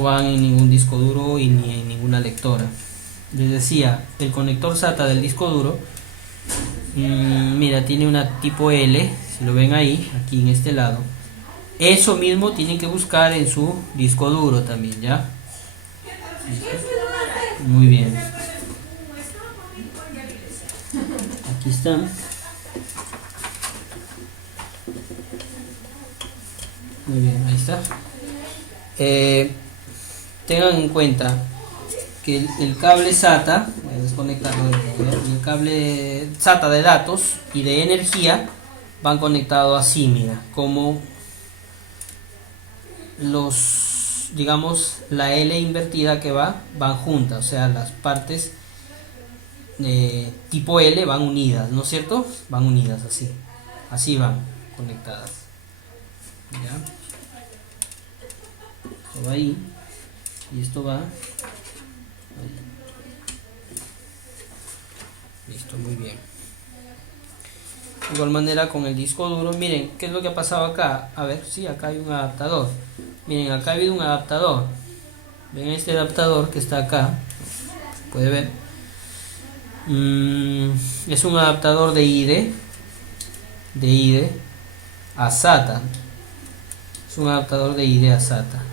van en ningún disco duro y ni en ninguna lectora. Les decía, el conector SATA del disco duro, mira, tiene una tipo L, si lo ven ahí, aquí en este lado. Eso mismo tienen que buscar en su disco duro también, ¿ya? Muy bien. Aquí están. Muy bien, ahí está. tengan en cuenta que el cable SATA, voy a desconectarlo, el cable SATA de datos y de energía van conectados así, mira, como los, digamos, la L invertida que van juntas, o sea, las partes tipo L van unidas, ¿no es cierto? Van unidas así van conectadas. ¿Ya? Esto va ahí y esto va ahí. Listo, muy bien. De igual manera con el disco duro, miren, ¿qué es lo que ha pasado acá? A ver, sí, acá hay un adaptador. Miren, acá ha habido un adaptador. Ven este adaptador que está acá, se puede ver. Es un adaptador de IDE a SATA. Es un adaptador de IDE a SATA,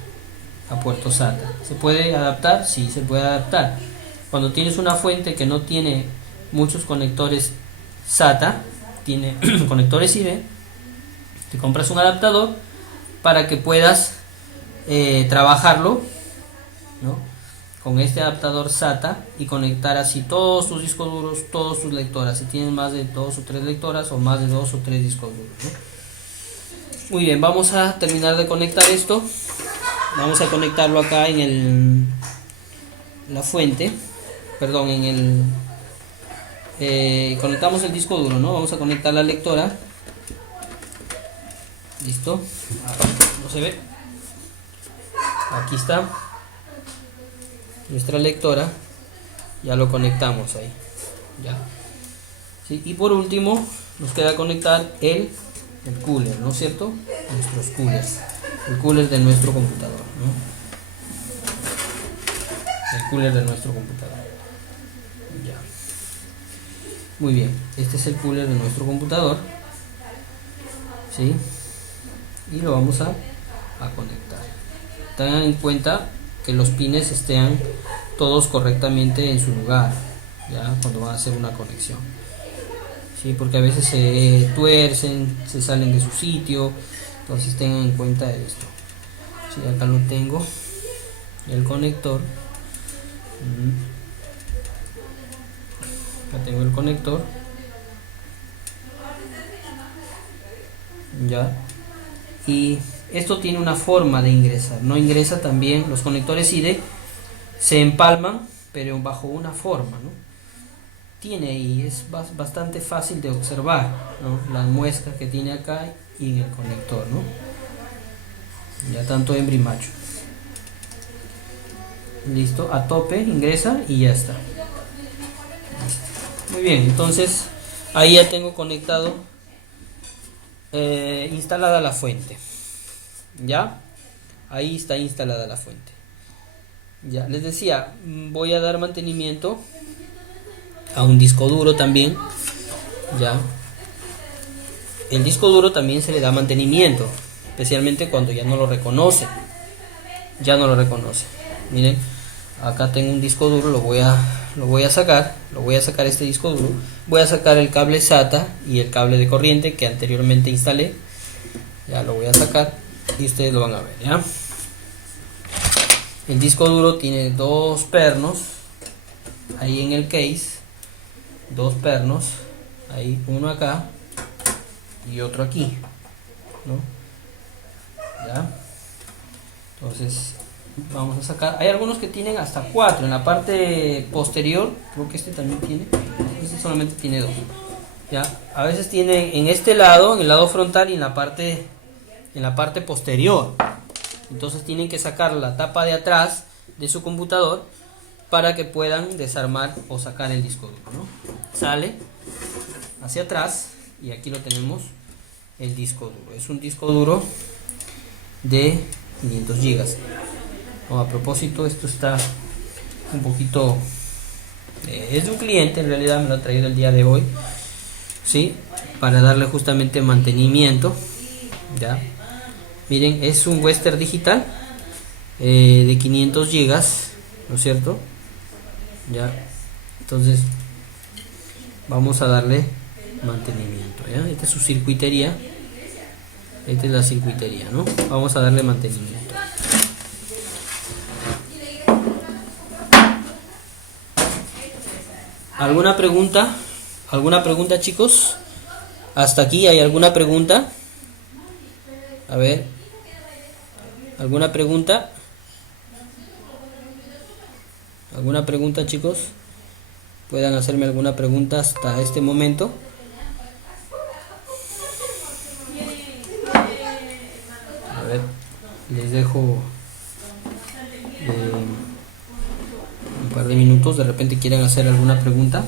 a puerto SATA. ¿Se puede adaptar? Sí, se puede adaptar. Cuando tienes una fuente que no tiene muchos conectores SATA, tiene conectores IDE, te compras un adaptador para que puedas trabajarlo, ¿no?, con este adaptador SATA y conectar así todos tus discos duros, todos tus lectoras, si tienen más de 2 o 3 lectoras o más de 2 o 3 discos duros, ¿no? Muy bien, vamos a terminar de conectar esto. Vamos a conectarlo acá en la fuente, perdón, conectamos el disco duro, ¿no? Vamos a conectar la lectora. Listo, no se ve, aquí está nuestra lectora, ya lo conectamos ahí, ya. ¿Sí? Y por último nos queda conectar el cooler, ¿no es cierto? Nuestros coolers, el cooler de nuestro computador, ¿no? El cooler de nuestro computador, ya. Muy bien, este es el cooler de nuestro computador, ¿sí? Y lo vamos a conectar. Tengan en cuenta que los pines estén todos correctamente en su lugar, ya, cuando van a hacer una conexión, ¿sí? Porque a veces se tuercen, se salen de su sitio, entonces tengan en cuenta esto. ¿Sí? Acá lo tengo, el conector. Acá tengo el conector, ya. Y esto tiene una forma de ingresar, no ingresa también, los conectores IDE se empalman pero bajo una forma, ¿no? Tiene, y es bastante fácil de observar, ¿no?, las muescas que tiene acá y en el conector, ¿no? Ya tanto hembra y macho. Listo, a tope ingresa y ya está. Listo. Muy bien, entonces ahí ya tengo conectado, instalada la fuente. Ya, ahí está instalada la fuente. Ya les decía, voy a dar mantenimiento a un disco duro también. Ya, el disco duro también se le da mantenimiento, especialmente cuando ya no lo reconoce. Miren, acá tengo un disco duro, lo voy a sacar este disco duro. Voy a sacar el cable SATA y el cable de corriente que anteriormente instalé. Ya lo voy a sacar y ustedes lo van a ver, ¿ya? El disco duro tiene dos pernos ahí en el case, dos pernos ahí, uno acá y otro aquí, ¿no? Ya, entonces vamos a sacar. Hay algunos que tienen hasta 4 en la parte posterior, creo que este también tiene, este solamente tiene 2. Ya, a veces tiene en este lado, en el lado frontal y en la parte posterior. Entonces tienen que sacar la tapa de atrás de su computador para que puedan desarmar o sacar el disco duro, ¿no? Sale hacia atrás y aquí lo tenemos, el disco duro. Es un disco duro de 500 gigas. No, a propósito, esto está un poquito, es de un cliente, en realidad me lo ha traído el día de hoy, ¿sí? Para darle justamente mantenimiento. Ya, miren, es un Western Digital de 500 gigas, ¿no es cierto? Ya, entonces vamos a darle mantenimiento, ¿ya? Esta es su circuitería, esta es la circuitería, ¿no? Vamos a darle mantenimiento. ¿Alguna pregunta? ¿Alguna pregunta, chicos? ¿Hasta aquí hay alguna pregunta? A ver. ¿Alguna pregunta? ¿Alguna pregunta, chicos? Puedan hacerme alguna pregunta hasta este momento. A ver, les dejo un par de minutos. De repente quieren hacer alguna pregunta.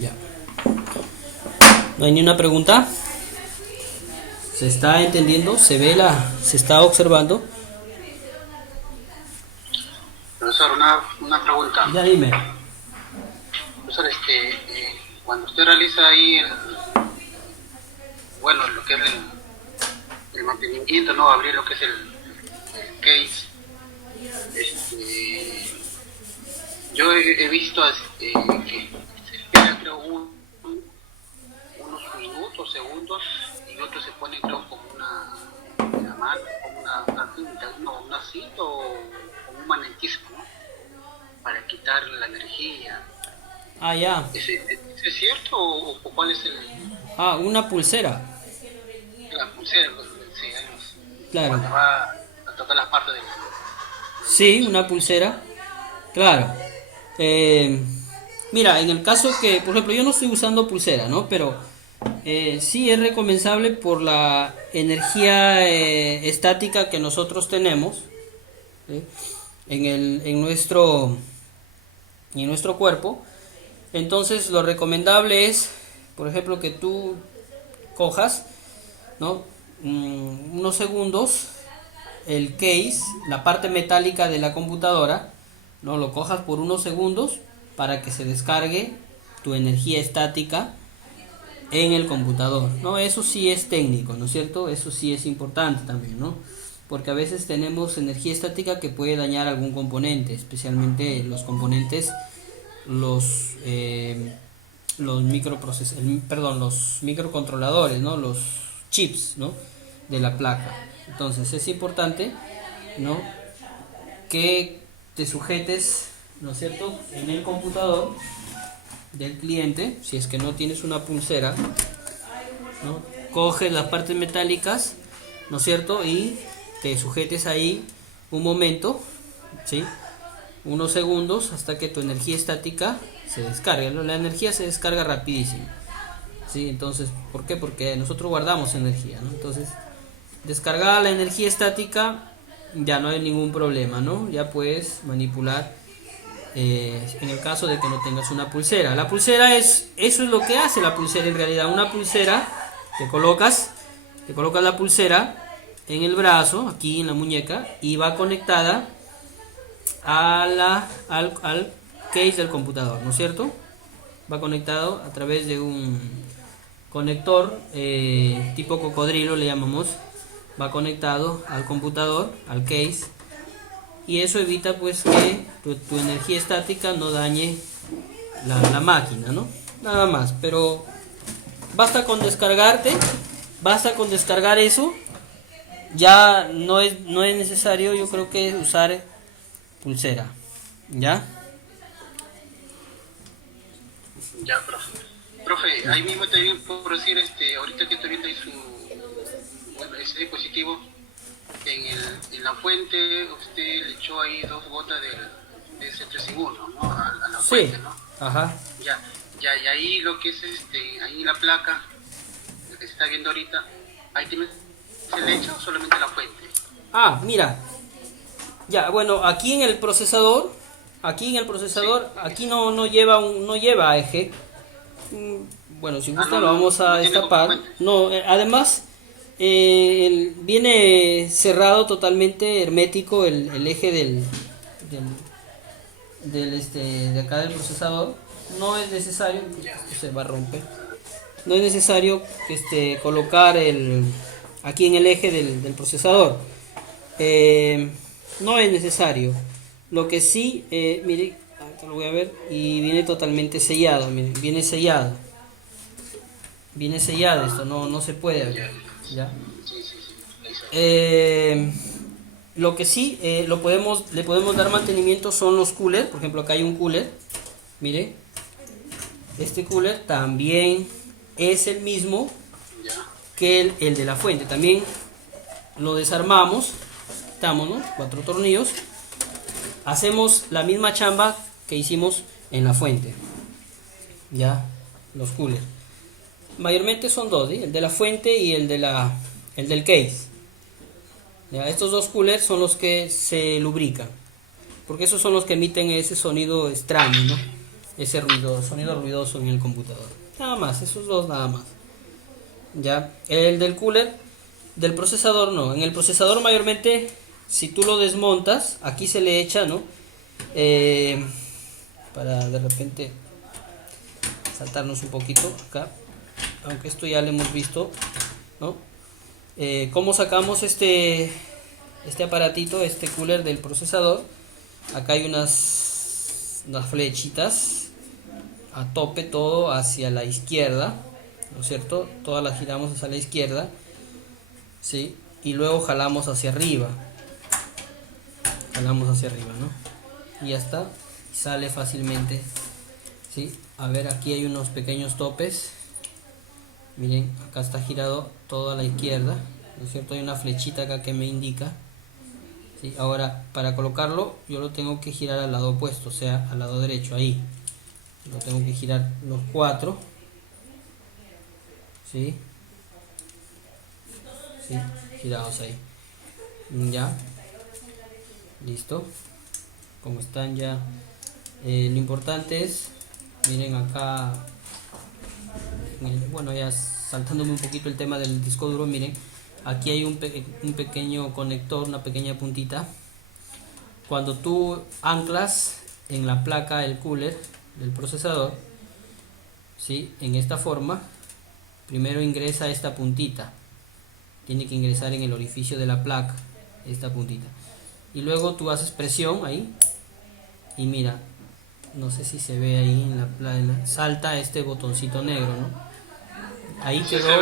Ya. ¿No hay ni una pregunta? ¿Se está entendiendo? ¿Se ve se está observando? Profesor, una pregunta. Ya dime. Profesor, cuando usted realiza ahí lo que es el mantenimiento, ¿no? Abrir lo que es el case, yo he visto que se espera, creo, unos minutos, segundos, y otro se pone, creo, como una mano, como una cinta, una cinta o como un magnetismo, ¿no? Para quitar la energía. Ah, ya. ¿Es es cierto o cuál es Una pulsera. la pulsera? Sí, Claro. cuando va a tocar las partes del... Sí, una pulsera. Claro. Mira, en el caso que, por ejemplo, yo no estoy usando pulsera, ¿no? Pero sí es recomendable por la energía estática que nosotros tenemos, ¿sí? en nuestro cuerpo. Entonces lo recomendable es, por ejemplo, que tú cojas, ¿no? Unos segundos el case, la parte metálica de la computadora, ¿no? Lo cojas por unos segundos para que se descargue tu energía estática en el computador, ¿no? Eso sí es técnico, ¿no es cierto? Eso sí es importante también, ¿no? Porque a veces tenemos energía estática que puede dañar algún componente, especialmente los componentes, los microcontroladores, ¿no? Los chips, ¿no? De la placa. Entonces es importante, ¿no? Que te sujetes, ¿no es cierto?, en el computador del cliente. Si es que no tienes una pulsera, ¿no? Coges las partes metálicas, ¿no es cierto?, y te sujetes ahí un momento, ¿sí?, unos segundos, hasta que tu energía estática se descargue. La energía se descarga rapidísimo, ¿sí? Entonces, ¿por qué? Porque nosotros guardamos energía, ¿no? Entonces, descargada la energía estática, ya no hay ningún problema, ¿no? Ya puedes manipular, en el caso de que no tengas una pulsera. La pulsera eso es lo que hace la pulsera en realidad. Una pulsera, te colocas la pulsera en el brazo, aquí en la muñeca, y va conectada al case del computador, ¿no es cierto? Va conectado a través de un conector tipo cocodrilo, le llamamos. Va conectado al computador, al case, y eso evita pues que tu energía estática no dañe la máquina, ¿no? Nada más, pero basta con descargarte basta con descargar eso. Ya no es necesario, yo creo, que usar pulsera, ¿ya? Ya, profe. Profe, ahí mismo también puedo decir, ahorita que estoy viendo ahí bueno, ese dispositivo, en la fuente usted le echó ahí 2 gotas de ese 3 en 1, ¿no? A la Sí, fuente, ¿no? ajá. Ya, y ahí lo que es, ahí la placa, lo que se está viendo ahorita, ahí tiene, ¿se le echa o solamente la fuente? Ah, mira, ya, bueno, aquí en el procesador, Sí, aquí no lleva eje. Bueno, si gusta lo vamos a no tiene destapar. componente. No, además viene cerrado totalmente hermético el eje de acá del procesador. No es necesario, se va a romper. No es necesario colocar aquí en el eje del procesador. No es necesario. Lo que sí, mire, ahorita lo voy a ver, y viene totalmente sellado, miren, viene sellado esto, no se puede abrir, ¿ya? Sí, ahí está. Lo que sí le podemos dar mantenimiento son los coolers. Por ejemplo, acá hay un cooler, mire, este cooler también es el mismo Ya. que el de la fuente. También lo desarmamos, quitamos, ¿no? 4 tornillos, hacemos la misma chamba que hicimos en la fuente, ya, los coolers. Mayormente son dos, ¿sí? El de la fuente y el del case. Ya, estos dos coolers son los que se lubrican, porque esos son los que emiten ese sonido extraño, ¿no? Ese sonido ruidoso en el computador. Nada más, esos dos nada más. Ya, el del cooler del procesador no. En el procesador mayormente, si tú lo desmontas, aquí se le echa, ¿no? Para de repente saltarnos un poquito acá, aunque esto ya lo hemos visto, ¿no? ¿Cómo sacamos este aparatito, este cooler del procesador? Acá hay unas flechitas a tope, todo hacia la izquierda, ¿no es cierto? Todas las giramos hacia la izquierda, ¿sí? Y luego jalamos hacia arriba, ¿no? Y ya está, sale fácilmente, ¿sí? A ver, aquí hay unos pequeños topes. Miren, acá está girado todo a la izquierda, ¿no es cierto? Hay una flechita acá que me indica, ¿sí? Ahora, para colocarlo, yo lo tengo que girar al lado opuesto, o sea, al lado derecho, ahí. Lo tengo que girar los 4, ¿sí? Sí, girados ahí. Ya, listo. Como están ya, lo importante es, miren acá. Bueno, ya saltándome un poquito el tema del disco duro, miren, aquí hay un pequeño conector, una pequeña puntita. Cuando tú anclas en la placa el cooler del procesador, ¿sí? En esta forma, primero ingresa esta puntita, tiene que ingresar en el orificio de la placa, esta puntita, y luego tú haces presión ahí, y mira, no sé si se ve ahí en la plana, salta este botoncito negro, ¿no? Ahí quedó,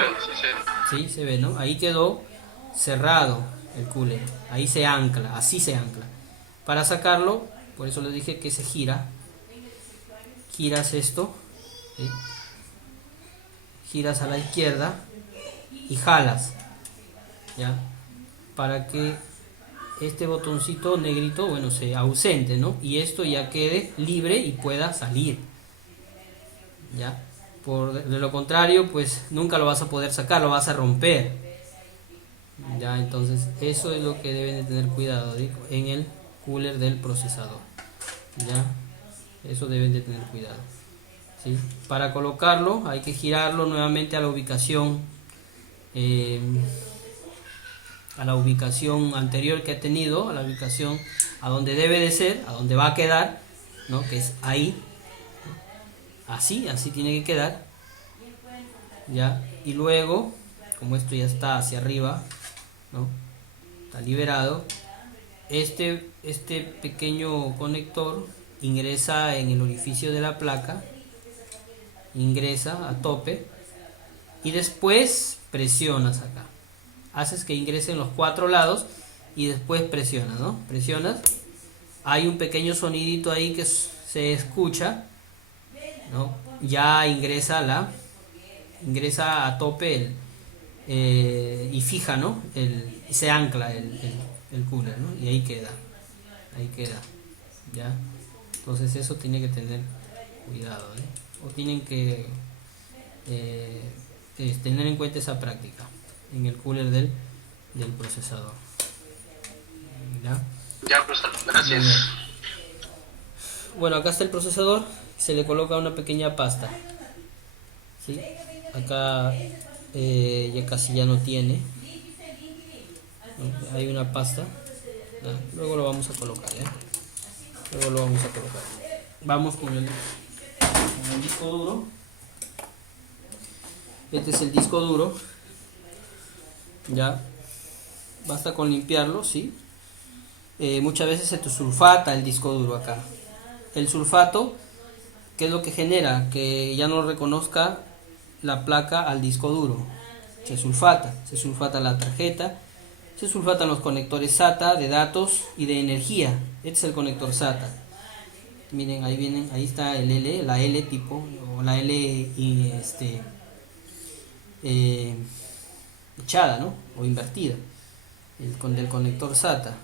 sí se ve, ¿no? Ahí quedó cerrado el cooler, ahí se ancla, así se ancla. Para sacarlo, por eso les dije que se giras esto, ¿sí? Giras a la izquierda y jalas, ¿ya? Para que este botoncito negrito, bueno, se ausente, ¿no? Y esto ya quede libre y pueda salir, ¿ya? De lo contrario, pues nunca lo vas a poder sacar, lo vas a romper, ¿ya? Entonces eso es lo que deben de tener cuidado, ¿sí? En el cooler del procesador, ¿ya? Eso deben de tener cuidado, ¿sí? Para colocarlo hay que girarlo nuevamente a la ubicación anterior que ha tenido, a la ubicación a donde debe de ser, a donde va a quedar, ¿no? Que es ahí, así tiene que quedar, ¿ya? Y luego, como esto ya está hacia arriba, ¿no? Está liberado, este pequeño conector ingresa en el orificio de la placa, ingresa a tope, y después presionas acá. Haces que ingresen los 4 lados y después presionas, ¿no? Presionas. Hay un pequeño sonidito ahí que se escucha, ¿no? Ya ingresa a tope y fija, ¿no? Se ancla el cooler, ¿no? Y ahí queda, ¿ya? Entonces eso tiene que tener cuidado, o tienen que tener en cuenta esa práctica en el cooler del procesador, ¿ya? Ya, profesor, gracias. Bueno, acá está el procesador, se le coloca una pequeña pasta, ¿sí? Acá ya casi ya no tiene, ¿no? Hay una pasta, ¿no? Luego lo vamos a colocar, Vamos con el disco duro. Este es el disco duro, ya, basta con limpiarlo, ¿sí? Muchas veces se te sulfata el disco duro acá. El sulfato, ¿qué es lo que genera? Que ya no reconozca la placa al disco duro. Se sulfata la tarjeta, se sulfatan los conectores SATA de datos y de energía. Este es el conector SATA. Miren, ahí está la L tipo, o la L echada, ¿no? O invertida. Del conector SATA,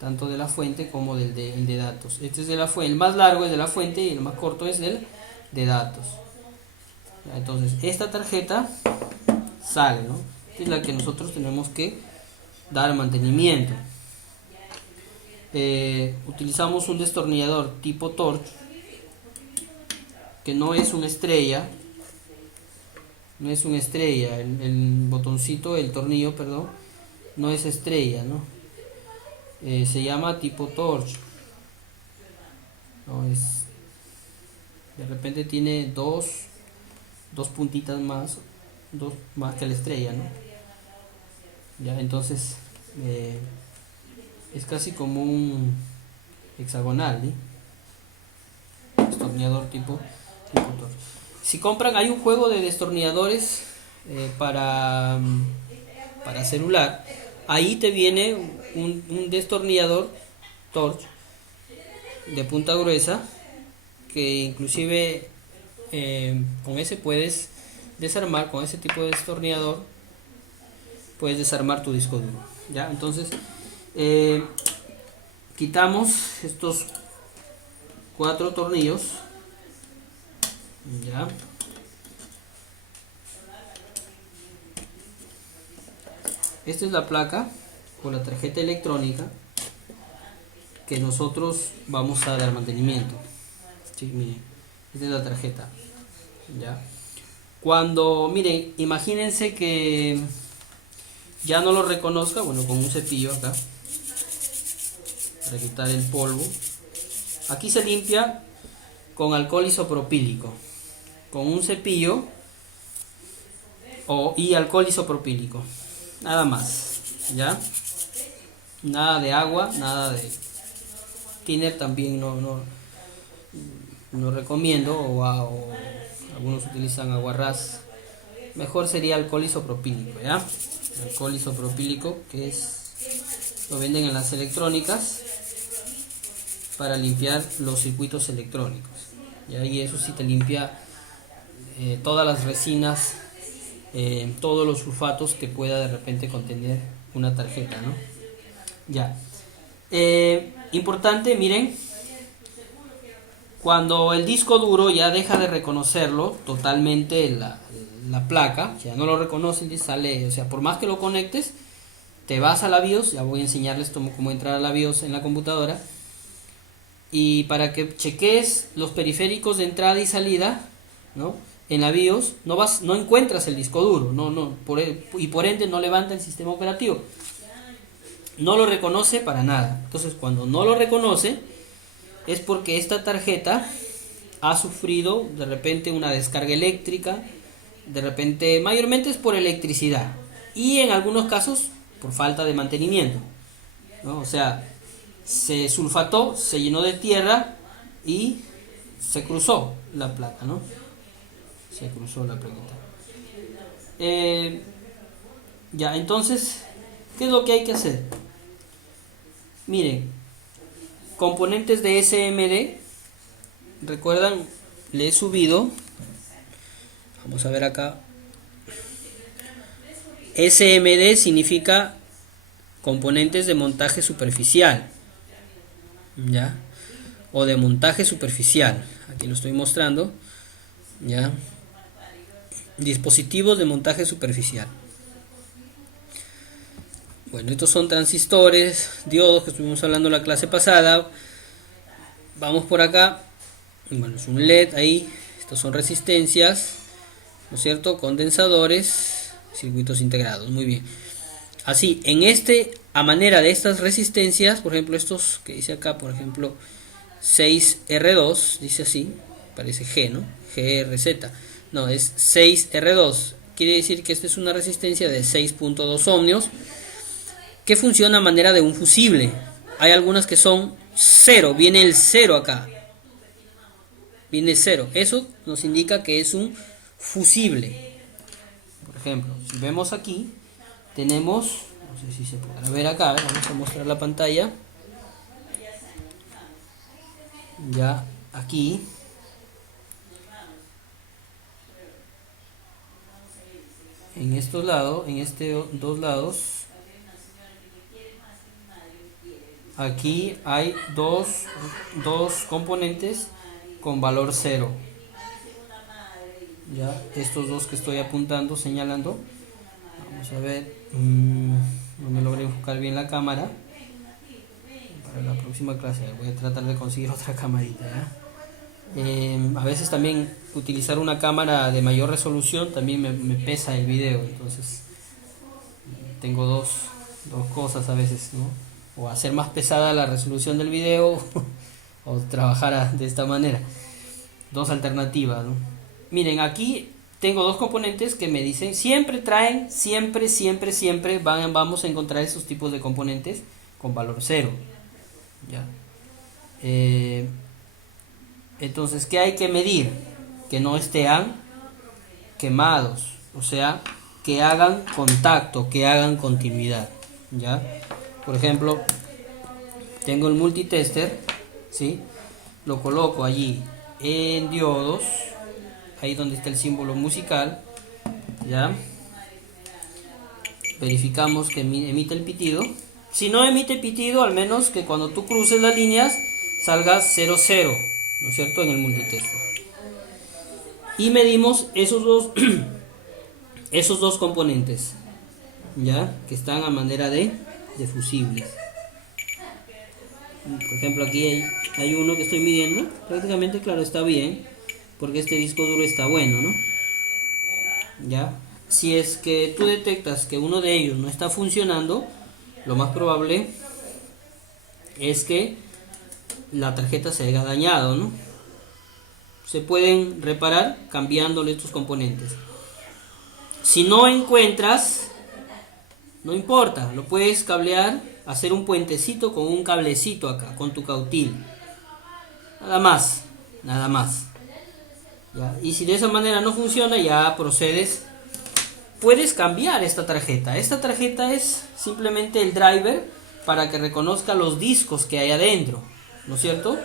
tanto de la fuente como el de datos. Este es el más largo es de la fuente y el más corto es el de datos. Entonces esta tarjeta sale, ¿no? Esta es la que nosotros tenemos que dar mantenimiento. Utilizamos un destornillador tipo Torch, que no es una estrella. El botoncito, el tornillo, perdón, no es estrella, ¿no? Se llama tipo Torch. No es, de repente tiene dos puntitas más, dos más que la estrella, ¿no? Ya, entonces es casi como un hexagonal, ¿sí? Destornillador tipo Torch. Si compran, hay un juego de destornilladores para celular. Ahí te viene un destornillador Torch de punta gruesa, que inclusive con ese puedes desarmar, con ese tipo de destornillador puedes desarmar tu disco duro, ¿ya? Entonces quitamos estos 4 tornillos, ¿ya? Esta es la placa con la tarjeta electrónica que nosotros vamos a dar mantenimiento. Sí, miren, esta es la tarjeta, ¿ya? Cuando, miren, imagínense que ya no lo reconozca, bueno, con un cepillo acá para quitar el polvo. Aquí se limpia con alcohol isopropílico, con un cepillo y alcohol isopropílico, nada más, ¿ya? Nada de agua, nada de thinner también no recomiendo, o algunos utilizan aguarrás. Mejor sería alcohol isopropílico, ¿ya? Alcohol isopropílico, que lo venden en las electrónicas para limpiar los circuitos electrónicos, ¿ya? Y eso sí te limpia todas las resinas, todos los sulfatos que pueda de repente contener una tarjeta, ¿no? Ya. Importante, miren, cuando el disco duro ya deja de reconocerlo totalmente, la placa, ya no lo reconoce y sale, o sea, por más que lo conectes, te vas a la BIOS, ya voy a enseñarles cómo entrar a la BIOS en la computadora, y para que cheques los periféricos de entrada y salida, ¿no? En la BIOS no encuentras el disco duro, y por ende no levanta el sistema operativo, no lo reconoce para nada. Entonces, cuando no lo reconoce es porque esta tarjeta ha sufrido de repente una descarga eléctrica, de repente, mayormente es por electricidad, y en algunos casos por falta de mantenimiento, ¿no? O sea, se sulfató, se llenó de tierra y se cruzó la placa, ¿no? Se cruzó la plaquita. Ya, entonces, ¿qué es lo que hay que hacer? Miren, componentes de SMD, recuerdan, le he subido, vamos a ver acá, SMD significa componentes de montaje superficial, ¿ya? O de montaje superficial, aquí lo estoy mostrando, ¿ya? Dispositivos de montaje superficial. Bueno, estos son transistores, diodos que estuvimos hablando la clase pasada. Vamos por acá. Bueno, es un LED ahí. Estos son resistencias, ¿no es cierto? Condensadores, circuitos integrados. Muy bien. Así, a manera de estas resistencias, por ejemplo, estos que dice acá, por ejemplo, 6R2, dice así, parece G, ¿no? GRZ. No, es 6R2. Quiere decir que esta es una resistencia de 6.2 ohmios que funciona a manera de un fusible. Hay algunas que son 0, viene el 0 acá. Viene 0. Eso nos indica que es un fusible. Por ejemplo, si vemos aquí, tenemos, no sé si se podrá ver acá, vamos a mostrar la pantalla. Ya aquí. En estos lados, en estos dos lados, aquí hay dos componentes con valor 0. Ya, estos dos que estoy apuntando, señalando. Vamos a ver, no me logré enfocar bien la cámara. Para la próxima clase voy a tratar de conseguir otra camarita, ¿ya? A veces también utilizar una cámara de mayor resolución también me pesa el video, entonces tengo dos cosas a veces, ¿no? O hacer más pesada la resolución del video o trabajar de esta manera. Dos alternativas, ¿no? Miren, aquí tengo dos componentes que me dicen, siempre traen, siempre vamos a encontrar esos tipos de componentes con valor 0, ¿ya? Entonces, ¿qué hay que medir? Que no estén quemados, o sea, que hagan contacto, que hagan continuidad, ¿ya? Por ejemplo, tengo el multitester, ¿sí? Lo coloco allí en diodos, ahí donde está el símbolo musical, ¿ya? Verificamos que emite el pitido. Si no emite pitido, al menos que cuando tú cruces las líneas salga 0, 0, ¿no es cierto? En el multitester. Y medimos esos dos componentes, ¿ya? Que están a manera de fusibles. Por ejemplo, aquí hay uno que estoy midiendo. Prácticamente, claro, está bien, porque este disco duro está bueno, ¿no? ¿Ya? Si es que tú detectas que uno de ellos no está funcionando, lo más probable es que la tarjeta se haya dañado, ¿no? Se pueden reparar cambiándole estos componentes. Si no encuentras, no importa, lo puedes cablear, hacer un puentecito con un cablecito acá, con tu cautil. Nada más. ¿Ya? Y si de esa manera no funciona, ya procedes. Puedes cambiar esta tarjeta. Esta tarjeta es simplemente el driver para que reconozca los discos que hay adentro, ¿no es cierto?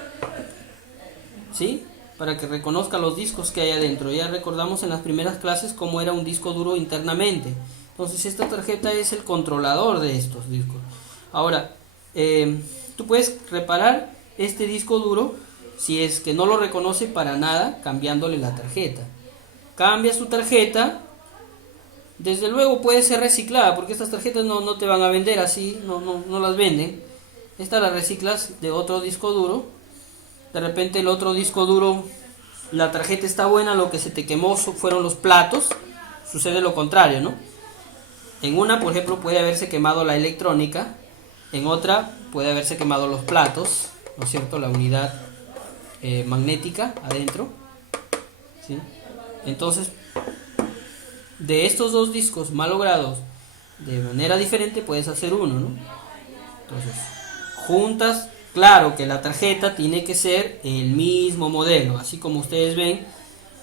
¿Sí? Para que reconozca los discos que hay adentro. Ya recordamos en las primeras clases cómo era un disco duro internamente. Entonces esta tarjeta es el controlador de estos discos. Ahora, tú puedes reparar este disco duro si es que no lo reconoce para nada, cambiándole la tarjeta. Cambias tu tarjeta. Desde luego puede ser reciclada, porque estas tarjetas no te van a vender así, no las venden. Esta la reciclas de otro disco duro. De repente el otro disco duro, la tarjeta está buena, lo que se te quemó fueron los platos. Sucede lo contrario, ¿no? En una, por ejemplo, puede haberse quemado la electrónica. En otra puede haberse quemado los platos, ¿no es cierto? La unidad magnética adentro, ¿sí? Entonces, de estos dos discos malogrados de manera diferente puedes hacer uno, ¿no? Entonces, juntas, claro que la tarjeta tiene que ser el mismo modelo, así como ustedes ven,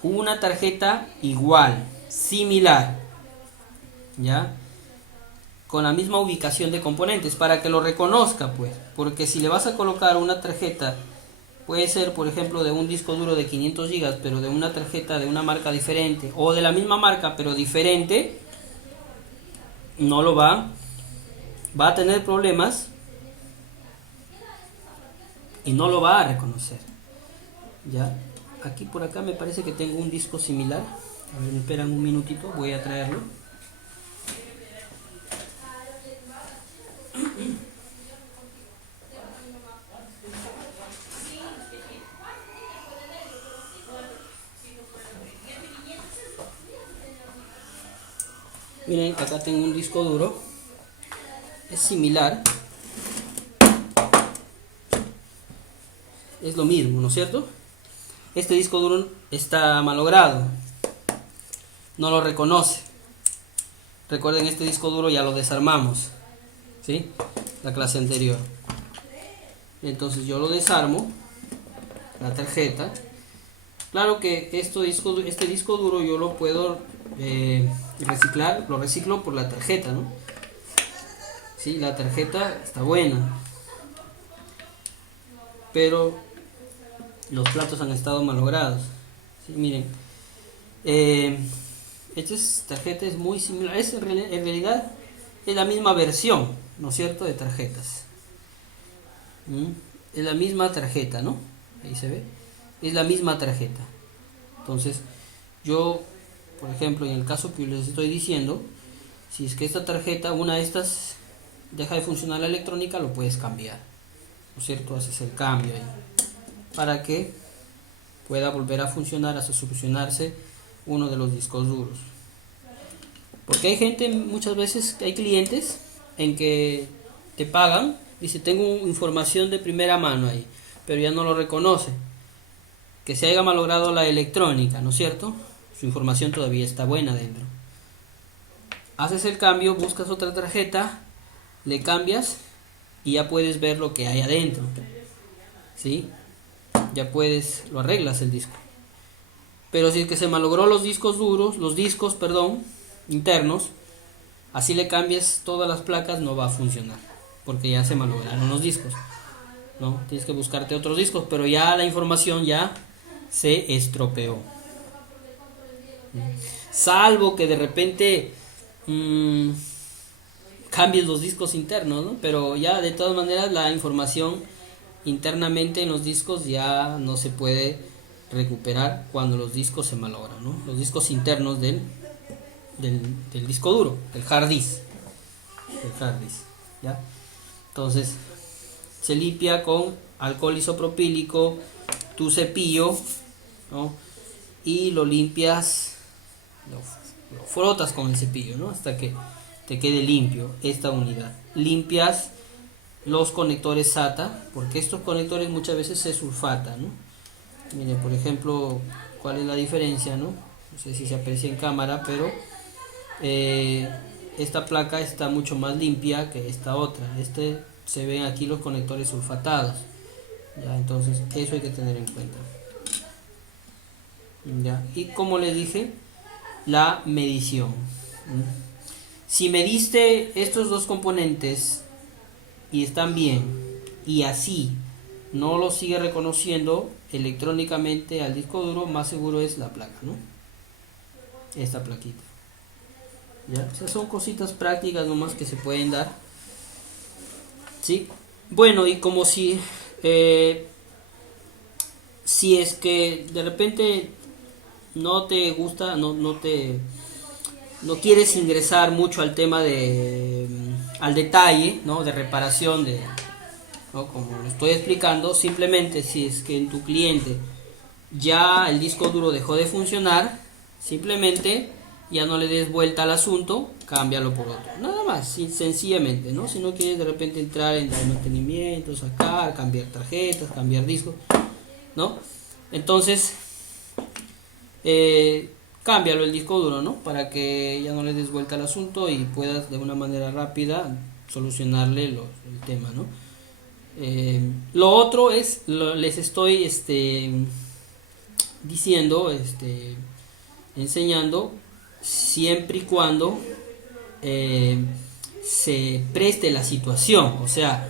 una tarjeta igual, similar, ¿ya? Con la misma ubicación de componentes, para que lo reconozca, pues, porque si le vas a colocar una tarjeta, puede ser, por ejemplo, de un disco duro de 500 gigas, pero de una tarjeta de una marca diferente, o de la misma marca, pero diferente, no lo va a tener problemas y no lo va a reconocer, ¿ya? Aquí por acá me parece que tengo un disco similar. A ver, me esperan un minutito, voy a traerlo. Miren, acá tengo un disco duro, es similar, es lo mismo, ¿no es cierto? Este disco duro está malogrado, no lo reconoce. Recuerden, este disco duro ya lo desarmamos, ¿sí? La clase anterior. Entonces yo lo desarmo, la tarjeta. Claro que este disco duro yo lo puedo reciclar, lo reciclo por la tarjeta, ¿no? Sí, la tarjeta está buena, pero los platos han estado malogrados. Sí, miren, esta tarjeta es muy similar, en realidad es la misma versión, ¿no es cierto?, de tarjetas. Es la misma tarjeta, ¿no? Ahí se ve, es la misma tarjeta. Entonces yo, por ejemplo, en el caso que les estoy diciendo, si es que esta tarjeta, una de estas deja de funcionar la electrónica, lo puedes cambiar, ¿no es cierto? Haces el cambio ahí para que pueda volver a funcionar hasta solucionarse uno de los discos duros. Porque hay gente, muchas veces hay clientes en que te pagan, dice tengo información de primera mano ahí, pero ya no lo reconoce, que se haya malogrado la electrónica, ¿no es cierto? Su información todavía está buena dentro. Haces el cambio, buscas otra tarjeta, le cambias y ya puedes ver lo que hay adentro, ¿sí? Ya lo arreglas el disco. Pero si es que se malogró los discos internos, así le cambies todas las placas, no va a funcionar, porque ya se malograron los discos, ¿no? Tienes que buscarte otros discos, pero ya la información ya se estropeó. Salvo que de repente cambies los discos internos, ¿no? Pero ya de todas maneras la información internamente en los discos ya no se puede recuperar cuando los discos se malogran, ¿no? Los discos internos del disco duro, del hard disk, ¿ya? Entonces se limpia con alcohol isopropílico tu cepillo, ¿no? Y lo limpias, lo frotas con el cepillo, ¿no? Hasta que te quede limpio esta unidad. Limpias los conectores SATA, porque estos conectores muchas veces se sulfatan, ¿no? Miren, por ejemplo, ¿cuál es la diferencia, no? No sé si se aprecia en cámara, pero esta placa está mucho más limpia que esta otra. Se ven aquí los conectores sulfatados, ¿ya? Entonces eso hay que tener en cuenta, ¿ya? Y como les dije, la medición. Si mediste estos dos componentes y están bien, y así no lo sigue reconociendo electrónicamente al disco duro, más seguro es la placa, ¿no? Esta plaquita, ¿ya? O sea, son cositas prácticas nomás que se pueden dar, ¿sí? Bueno, y como si es que de repente no te gusta, no quieres ingresar mucho al tema al detalle, ¿no? De reparación, ¿no? Como lo estoy explicando, simplemente si es que en tu cliente ya el disco duro dejó de funcionar, simplemente ya no le des vuelta al asunto, cámbialo por otro, nada más, sencillamente, ¿no? Si no quieres de repente entrar en el mantenimiento, sacar, cambiar tarjetas, cambiar discos, ¿no? Entonces cámbialo el disco duro, ¿no? Para que ya no le des vuelta al asunto y puedas de una manera rápida solucionarle el tema, ¿no? Lo otro es, les estoy diciendo, enseñando, siempre y cuando eh, se preste la situación. O sea,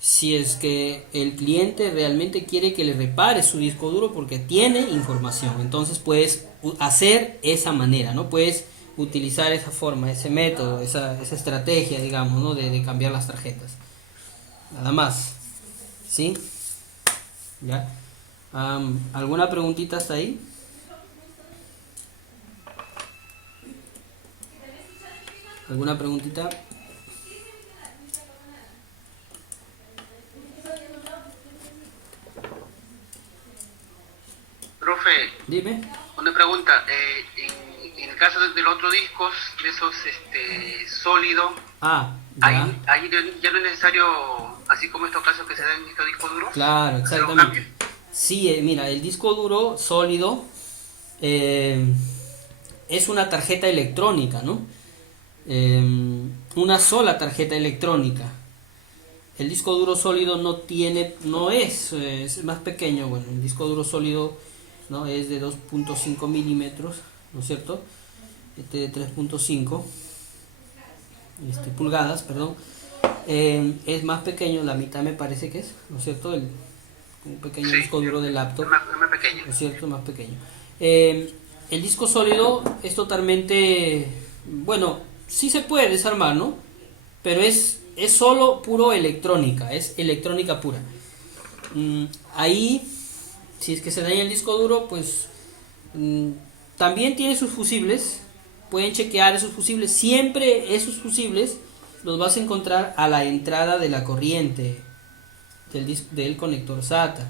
si es que el cliente realmente quiere que le repare su disco duro porque tiene información, entonces puedes hacer esa manera, ¿no? Puedes utilizar esa forma, ese método, esa estrategia, digamos, ¿no? De cambiar las tarjetas. Nada más. ¿Sí? ¿Ya? ¿Alguna preguntita hasta ahí? ¿Alguna preguntita? Profe, Dime. una pregunta. En el caso del otro discos, de esos sólidos, Ah, ahí, ya. ahí ya no es necesario, así como estos casos que se dan en estos discos duros, Claro, hacer un exactamente. cambio. Sí, mira, el disco duro sólido eh, es una tarjeta electrónica, ¿no? Una sola tarjeta electrónica. El disco duro sólido es más pequeño. Bueno, el disco duro sólido, ¿no? Es de 2.5 milímetros, ¿no es cierto? Este de 3.5 pulgadas, perdón. Es más pequeño, la mitad me parece que es, ¿no es cierto? Un pequeño Sí, disco duro de laptop, es más pequeño. ¿no es cierto? Más pequeño. El disco sólido es totalmente, bueno, sí se puede desarmar, ¿no? Pero es solo puro electrónica, es electrónica pura. Ahí, si es que se daña el disco duro, pues también tiene sus fusibles. Pueden chequear esos fusibles. Siempre esos fusibles los vas a encontrar a la entrada de la corriente del conector SATA.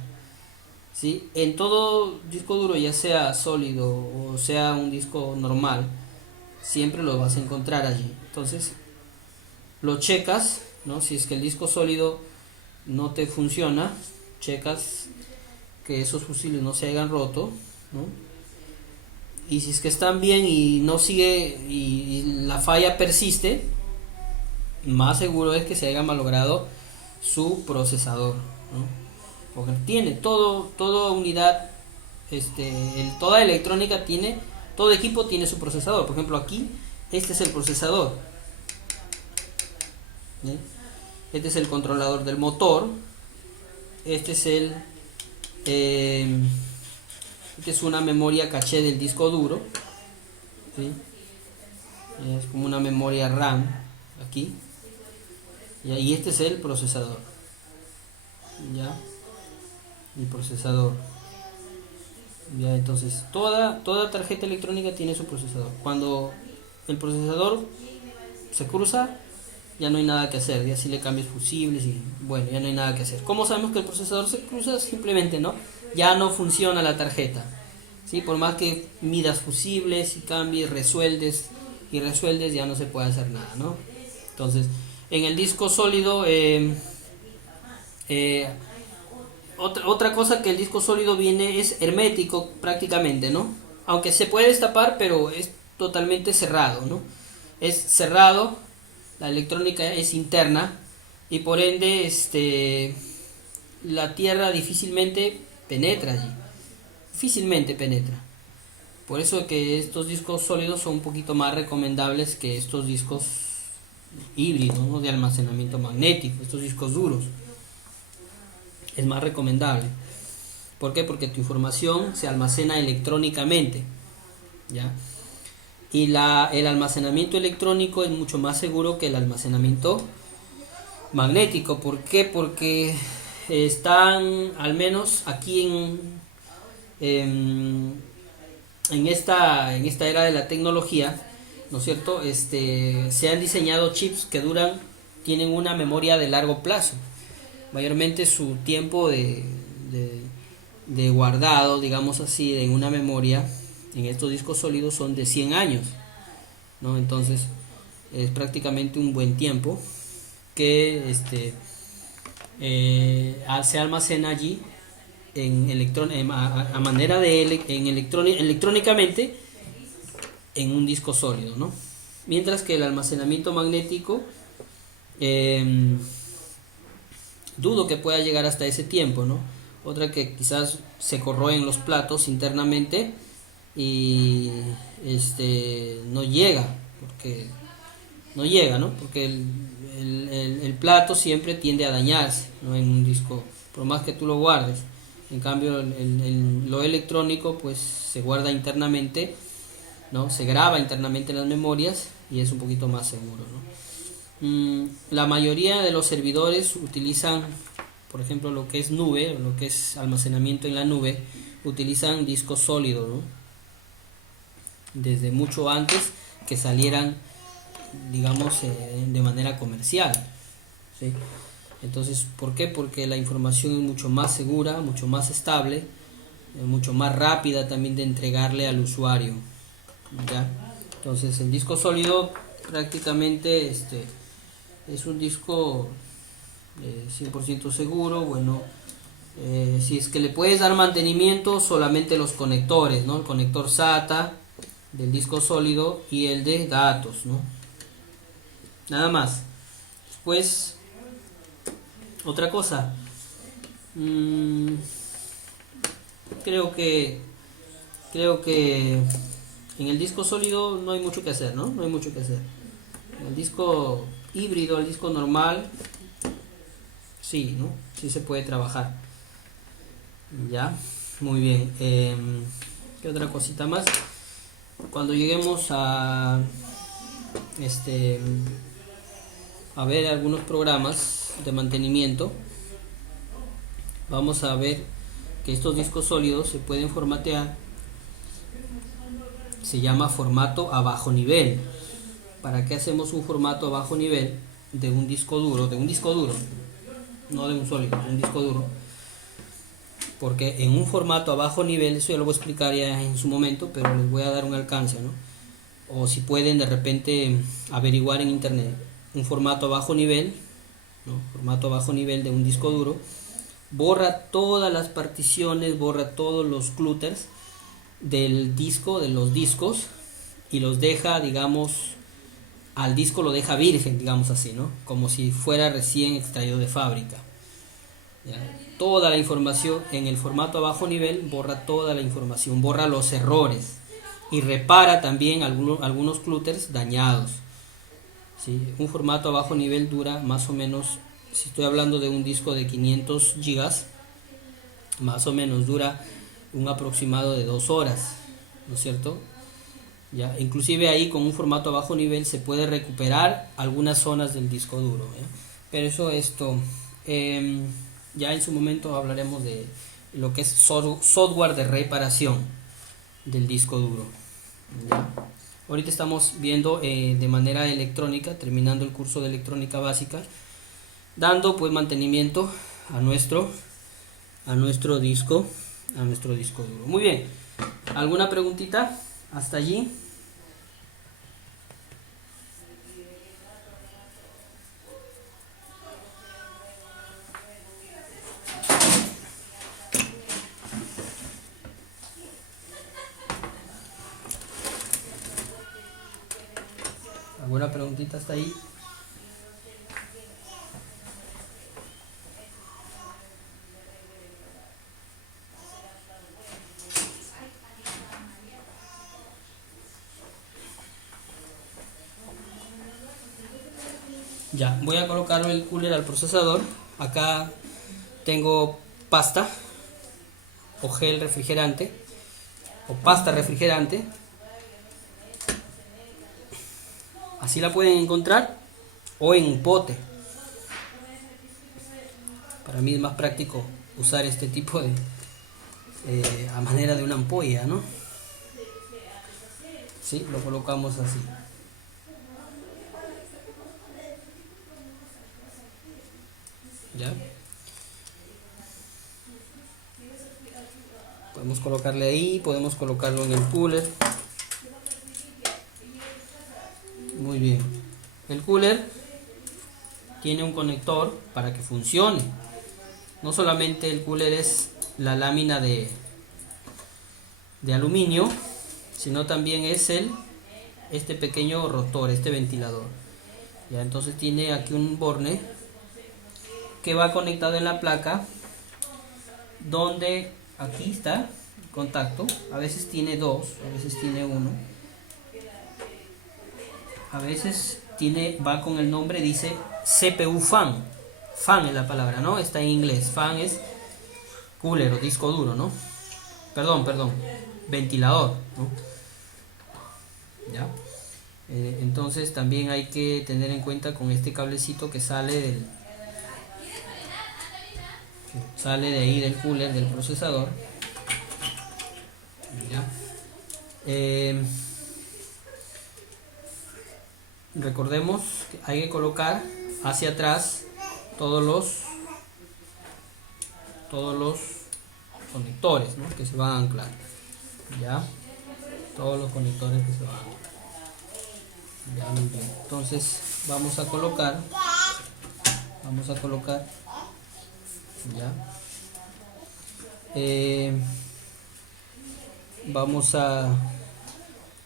¿Sí? En todo disco duro, ya sea sólido o sea un disco normal, siempre lo vas a encontrar allí. Entonces lo checas, ¿no? Si es que el disco sólido no te funciona, checas que esos fusibles no se hayan roto, ¿no? Y si es que están bien y no sigue y la falla persiste, más seguro es que se haya malogrado su procesador, ¿no? Porque tiene toda unidad, toda electrónica tiene, todo equipo tiene su procesador. Por ejemplo, aquí este es el procesador, ¿sí? Este es el controlador del motor, este es esta es una memoria caché del disco duro, ¿sí? Es como una memoria RAM aquí, y este es el procesador, ya, el procesador, ya. Entonces toda tarjeta electrónica tiene su procesador. Cuando el procesador se cruza, ya no hay nada que hacer, ya si le cambias fusibles y bueno, ya no hay nada que hacer. ¿Cómo sabemos que el procesador se cruza? Simplemente, ¿no? Ya no funciona la tarjeta, ¿sí? Por más que midas fusibles y cambies, resueldes, ya no se puede hacer nada, ¿no? Entonces, en el disco sólido, otra cosa que el disco sólido viene es hermético prácticamente, ¿no? Aunque se puede destapar, pero es totalmente cerrado, ¿no? Es cerrado, la electrónica es interna y por ende la tierra difícilmente penetra allí, difícilmente penetra. Por eso que estos discos sólidos son un poquito más recomendables que estos discos híbridos, ¿no? De almacenamiento magnético, estos discos duros. Es más recomendable. ¿Por qué? Porque tu información se almacena electrónicamente, ¿ya? Y el almacenamiento electrónico es mucho más seguro que el almacenamiento magnético. ¿Por qué? Porque están, al menos aquí en esta era de la tecnología, ¿no es cierto? Se han diseñado chips que tienen una memoria de largo plazo. Mayormente su tiempo de guardado, digamos así, en una memoria, en estos discos sólidos, son de 100 años, ¿no? Entonces es prácticamente un buen tiempo que se almacena allí a manera electrónicamente en un disco sólido, ¿no? Mientras que el almacenamiento magnético, dudo que pueda llegar hasta ese tiempo, ¿no? Otra que quizás se corroen los platos internamente y no llega, porque no llega, ¿no? Porque el plato siempre tiende a dañarse, ¿no? En un disco, por más que tú lo guardes. En cambio, lo electrónico pues se guarda internamente, ¿no? Se graba internamente en las memorias y es un poquito más seguro, ¿no? La mayoría de los servidores utilizan, por ejemplo, lo que es nube, lo que es almacenamiento en la nube, utilizan discos sólidos, ¿no? Desde mucho antes que salieran, digamos, de manera comercial, ¿sí? Entonces, ¿por qué? Porque la información es mucho más segura, mucho más estable, mucho más rápida también de entregarle al usuario, ¿ya? Entonces, el disco sólido prácticamente es un disco 100% seguro. Bueno, si es que le puedes dar mantenimiento, solamente los conectores, ¿no? El conector SATA del disco sólido y el de datos, ¿no? Nada más. Después, otra cosa, creo que en el disco sólido no hay mucho que hacer, ¿no? No hay mucho que hacer. En el disco híbrido, el disco normal, sí, ¿no? Sí se puede trabajar. Ya, muy bien. ¿Qué otra cosita más? Cuando lleguemos a ver algunos programas de mantenimiento, vamos a ver que estos discos sólidos se pueden formatear. Se llama formato a bajo nivel. ¿Para qué hacemos un formato a bajo nivel de un disco duro? De un disco duro, no de un sólido, de un disco duro. Porque en un formato a bajo nivel, eso ya lo voy a explicar ya en su momento, pero les voy a dar un alcance, ¿no? O si pueden de repente averiguar en internet un formato a bajo nivel, ¿no? Formato a bajo nivel de un disco duro, borra todas las particiones, borra todos los clutters del disco, de los discos, y los deja, digamos, al disco lo deja virgen, digamos así, ¿no? Como si fuera recién extraído de fábrica. ¿Ya? Toda la información en el formato a bajo nivel, borra toda la información, borra los errores y repara también algunos clutters dañados, ¿sí? Un formato a bajo nivel dura más o menos, si estoy hablando de un disco de 500 gigas, más o menos dura un aproximado de 2 horas, ¿no es cierto? Ya, inclusive ahí con un formato a bajo nivel se puede recuperar algunas zonas del disco duro, ¿ya? Pero eso ya en su momento hablaremos de lo que es software de reparación del disco duro, ¿ya? Ahorita estamos viendo de manera electrónica, terminando el curso de electrónica básica, dando pues mantenimiento a nuestro disco duro. Muy bien, ¿alguna preguntita hasta allí? ¿Alguna preguntita hasta ahí? Ya, voy a colocar el cooler al procesador. Acá tengo pasta o gel refrigerante o pasta refrigerante. Así la pueden encontrar, o en un pote. Para mí es más práctico usar este tipo de a manera de una ampolla, ¿no? Sí, lo colocamos así. ¿Ya? Podemos colocarle ahí, podemos colocarlo en el cooler. Muy bien. El cooler tiene un conector para que funcione. No solamente el cooler es la lámina de aluminio, sino también es este pequeño rotor, este ventilador. Ya, entonces tiene aquí un borne que va conectado en la placa, donde aquí está el contacto. A veces tiene dos, a veces tiene uno, a veces va con el nombre, dice CPU fan. Fan es la palabra, ¿no? Está en inglés. Fan es cooler o disco duro, ¿no? Perdón, ventilador, ¿no? ¿Ya? Entonces también hay que tener en cuenta con este cablecito que sale de ahí del cooler, del procesador. ¿Ya? Recordemos que hay que colocar hacia atrás todos los conectores, ¿no? Que se van a anclar. Ya, todos los conectores que se van a anclar. Ya, muy bien. Entonces vamos a colocar ya.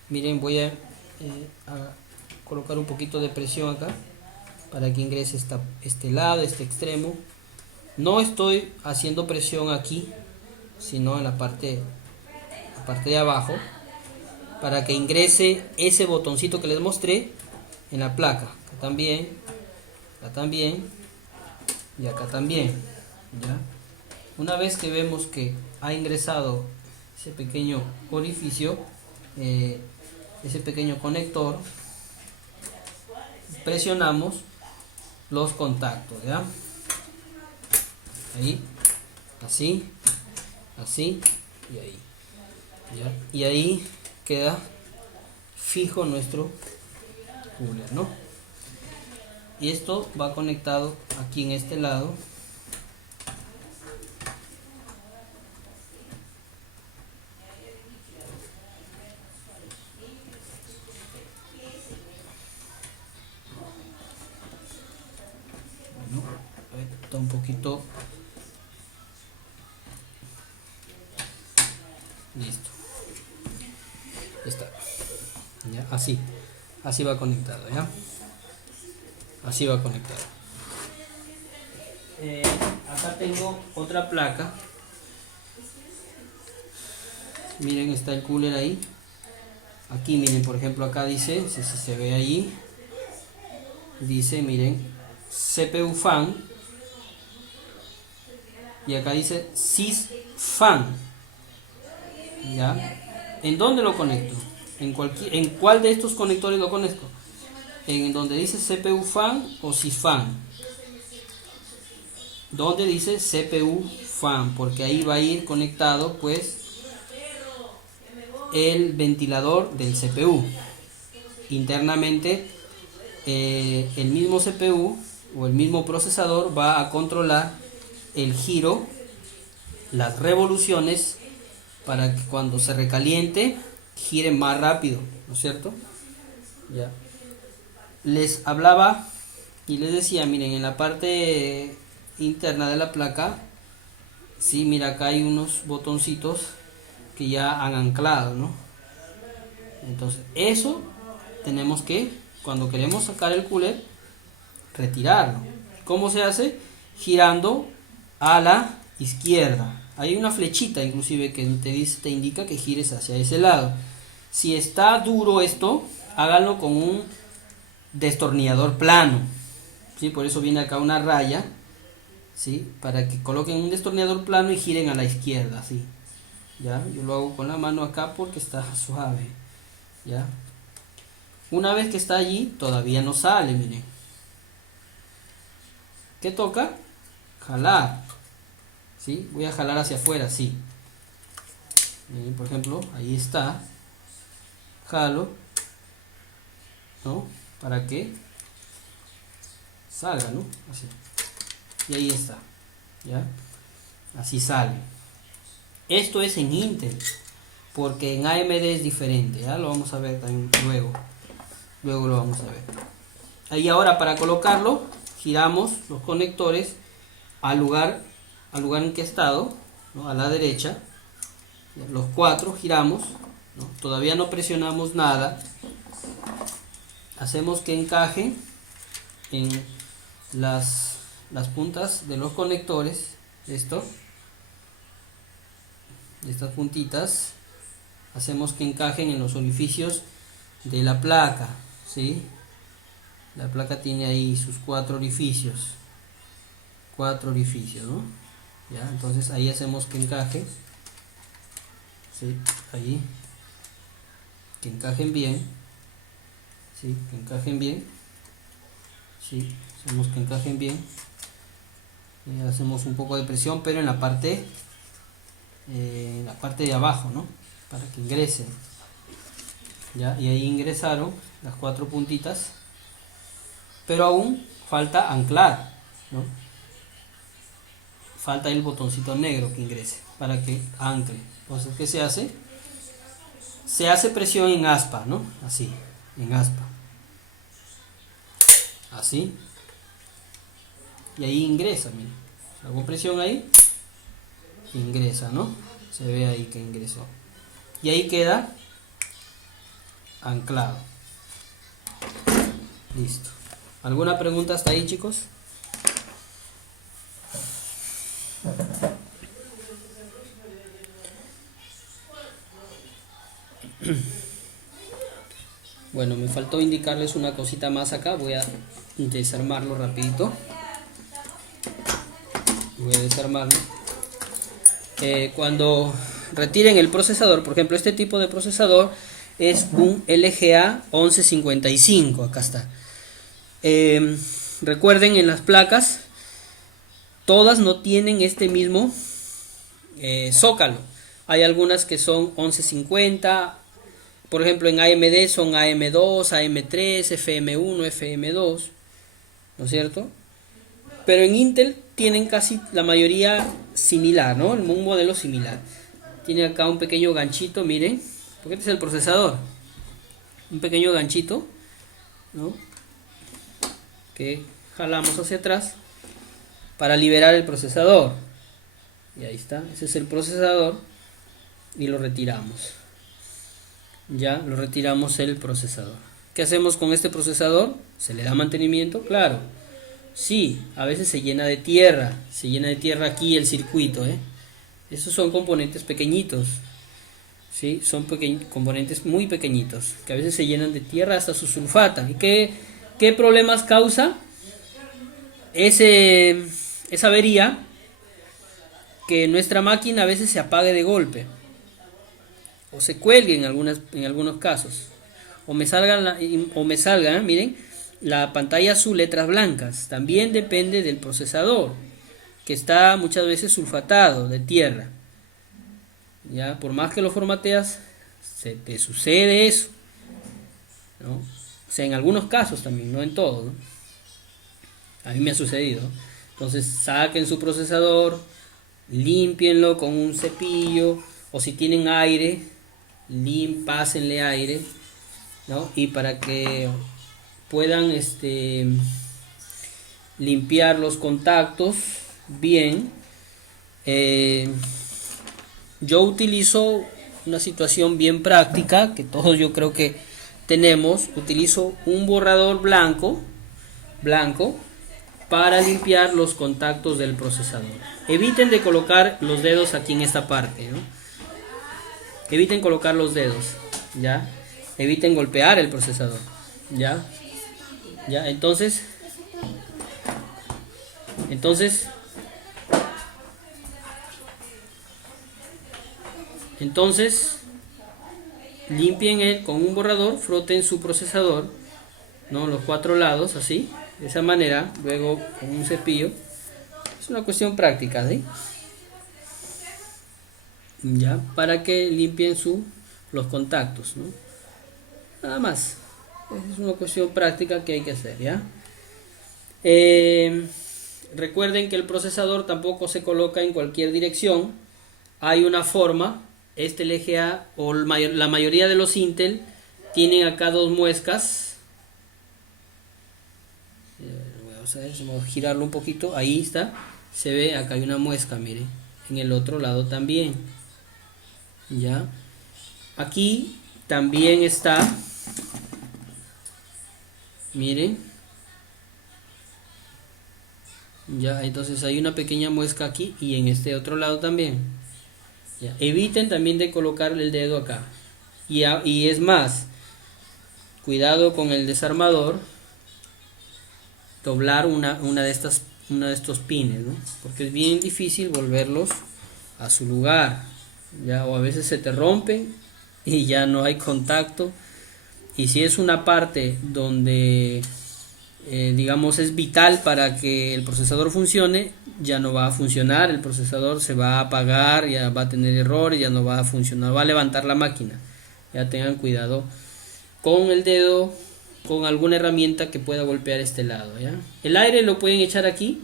Miren, voy a colocar un poquito de presión acá para que ingrese este lado, este extremo. No estoy haciendo presión aquí, sino en la parte de abajo, para que ingrese ese botoncito que les mostré en la placa. Acá también y acá también. ¿Ya? Una vez que vemos que ha ingresado ese pequeño orificio, ese pequeño conector, presionamos los contactos, ¿ya? Ahí, así y ahí, ¿ya? Y ahí queda fijo nuestro cooler, ¿no? Y esto va conectado aquí en este lado. Bueno, está un poquito listo. Está. ¿Ya? Así va conectado, ¿ya? Así va conectado. Acá tengo otra placa. Miren, está el cooler ahí. Aquí miren, por ejemplo, acá dice, no sé si se ve ahí, dice, miren, CPU fan, y acá dice sys fan. ¿Ya? ¿En dónde lo conecto? ¿En cuál de estos conectores lo conecto? En donde dice CPU fan o sysfan. Donde dice CPU fan, porque ahí va a ir conectado pues el ventilador del CPU. Internamente el mismo CPU o el mismo procesador va a controlar el giro, las revoluciones, para que cuando se recaliente gire más rápido, ¿no es cierto? Ya. Les hablaba y les decía, miren, en la parte interna de la placa, sí, mira, acá hay unos botoncitos que ya han anclado, ¿no? Entonces eso tenemos que, cuando queremos sacar el cooler, retirarlo. ¿Cómo se hace? Girando a la izquierda. Hay una flechita inclusive que te indica que gires hacia ese lado. Si está duro esto, háganlo con un destornillador plano, ¿sí? Por eso viene acá una raya, ¿sí? Para que coloquen un destornillador plano y giren a la izquierda, ¿sí? ¿Ya? Yo lo hago con la mano acá porque está suave, ¿ya? Una vez que está allí, todavía no sale, miren. ¿Qué toca? Jalar, ¿sí? Voy a jalar hacia afuera, sí. Miren, por ejemplo, ahí está. Jalo, ¿no? Para que salga, ¿no? Así. Y ahí está, ¿ya? Así sale. Esto es en Intel, porque en AMD es diferente, ¿ya? Lo vamos a ver también luego lo vamos a ver. Ahí ahora, para colocarlo, giramos los conectores al lugar en que ha estado, ¿no? A la derecha, los 4 giramos, ¿no? Todavía no presionamos nada, hacemos que encajen en las puntas de los conectores, estas puntitas, hacemos que encajen en los orificios de la placa, ¿sí? La placa tiene ahí sus 4 orificios. 4 orificios, ¿no? Ya, entonces ahí hacemos que encaje. Sí, ahí. Que encajen bien. Sí, que encajen bien. Sí, hacemos que encajen bien. Hacemos un poco de presión, pero en la parte de abajo, ¿no? Para que ingresen. Ya, y ahí ingresaron las 4 puntitas, pero aún falta anclar, ¿no? Falta el botoncito negro que ingrese para que ancle. Entonces, ¿qué se hace? Se hace presión en aspa, ¿no? Así, en aspa. Así. Y ahí ingresa, miren. Hago presión ahí, ingresa, ¿no? Se ve ahí que ingresó. Y ahí queda anclado. Listo. ¿Alguna pregunta hasta ahí, chicos? Bueno, me faltó indicarles una cosita más acá. Voy a desarmarlo rapidito. Voy a desarmarlo. Cuando retiren el procesador, por ejemplo, este tipo de procesador es un LGA 1155. Acá está. Recuerden, en las placas todas no tienen este mismo zócalo. Hay algunas que son 1150. Por ejemplo, en AMD son AM2, AM3, FM1, FM2, ¿no es cierto? Pero en Intel tienen casi la mayoría similar, ¿no? Un modelo similar. Tiene acá un pequeño ganchito, miren, porque este es el procesador. Un pequeño ganchito, ¿no? Que jalamos hacia atrás para liberar el procesador. Y ahí está, ese es el procesador y lo retiramos. Ya lo retiramos el procesador. ¿Qué hacemos con este procesador? ¿Se le da mantenimiento? Claro. Sí, a veces se llena de tierra. Se llena de tierra aquí el circuito, ¿eh? Esos son componentes pequeñitos. ¿Sí? Son componentes muy pequeñitos, que a veces se llenan de tierra hasta su sulfata. ¿Y qué problemas causa esa avería? Que nuestra máquina a veces se apague de golpe. O se cuelgue en algunos casos. O me salga, miren, la pantalla azul, letras blancas. También depende del procesador, que está muchas veces sulfatado de tierra. Ya, por más que lo formateas, se te sucede eso, ¿no? O sea, en algunos casos también, no en todos, ¿no? A mí me ha sucedido. Entonces, saquen su procesador, límpienlo con un cepillo, o si tienen aire, pásenle aire, ¿no? Y para que puedan limpiar los contactos bien, yo utilizo una situación bien práctica que todos yo creo que tenemos. Utilizo un borrador blanco para limpiar los contactos del procesador. Eviten de colocar los dedos aquí en esta parte, ¿no? Eviten colocar los dedos, ¿ya? Eviten golpear el procesador, ¿ya? Entonces limpien con un borrador, froten su procesador, ¿no? Los 4 lados, así, de esa manera, luego con un cepillo. Es una cuestión práctica, ¿sí? Ya, para que limpien los contactos, ¿no? Nada más. Es una cuestión práctica que hay que hacer, ¿ya? Recuerden que el procesador tampoco se coloca en cualquier dirección. Hay una forma. Este LGA o la mayoría de los Intel tienen acá 2 muescas. Vamos a ver, vamos a girarlo un poquito. Ahí está. Se ve, acá hay una muesca, miren. En el otro lado también. Ya. Aquí también está. Miren. Ya, entonces hay una pequeña muesca aquí y en este otro lado también. Ya. Eviten también de colocar el dedo acá. Y es más, cuidado con el desarmador. doblar una de estos pines, ¿no? Porque es bien difícil volverlos a su lugar, ya, o a veces se te rompen y ya no hay contacto. Y si es una parte donde digamos es vital para que el procesador funcione, ya no va a funcionar, el procesador se va a apagar, ya va a tener errores, ya no va a funcionar, va a levantar la máquina. Ya tengan cuidado con el dedo, con alguna herramienta que pueda golpear este lado, ¿ya? El aire lo pueden echar aquí,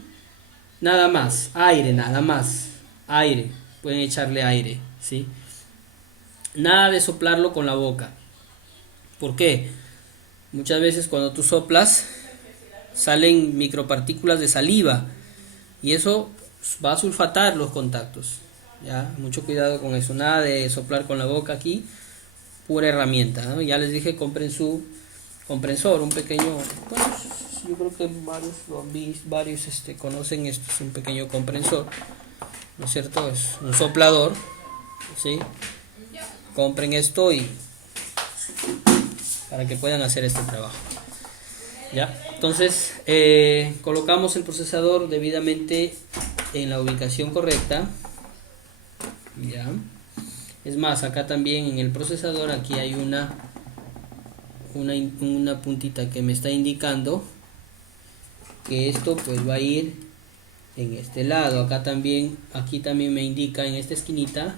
nada más, aire, nada más, aire, pueden echarle aire, ¿sí? Nada de soplarlo con la boca. ¿Por qué? Muchas veces cuando tú soplas salen micropartículas de saliva y eso va a sulfatar los contactos, ¿ya? Mucho cuidado con eso, nada de soplar con la boca aquí, pura herramienta, ¿no? Ya les dije, compren su comprensor, un pequeño, bueno, yo creo que varios conocen esto, es un pequeño comprensor, ¿no es cierto? Es un soplador, ¿sí? Compren esto y para que puedan hacer este trabajo, ¿ya? Entonces colocamos el procesador debidamente en la ubicación correcta, ¿ya? Es más, acá también en el procesador aquí hay una puntita que me está indicando que esto pues va a ir en este lado. Aquí también me indica en esta esquinita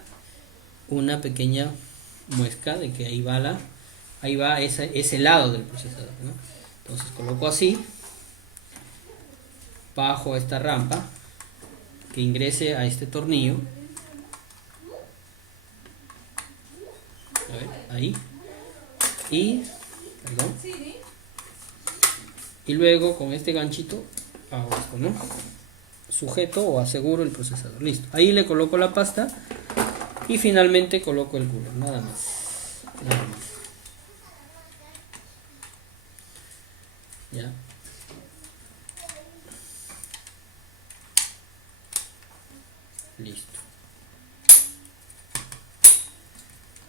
una pequeña muesca de que ahí va ese lado del procesador, ¿no? Entonces coloco así, bajo esta rampa que ingrese a este tornillo, a ver, ahí, y luego con este ganchito hago esto, ¿no? Sujeto o aseguro el procesador, listo. Ahí le coloco la pasta y finalmente coloco el cooler, nada más. Ya.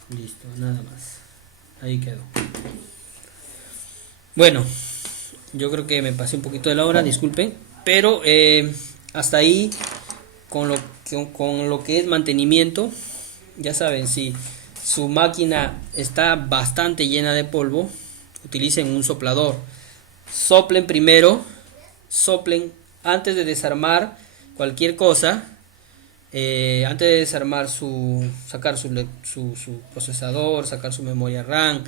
Listo, nada más. Ahí quedó. Bueno, yo creo que me pasé un poquito de la hora, disculpen, pero hasta ahí con lo que es mantenimiento. Ya saben, si su máquina está bastante llena de polvo, utilicen un soplador. Soplen primero, soplen antes de desarmar cualquier cosa, antes de desarmar sacar su procesador, sacar su memoria RAM,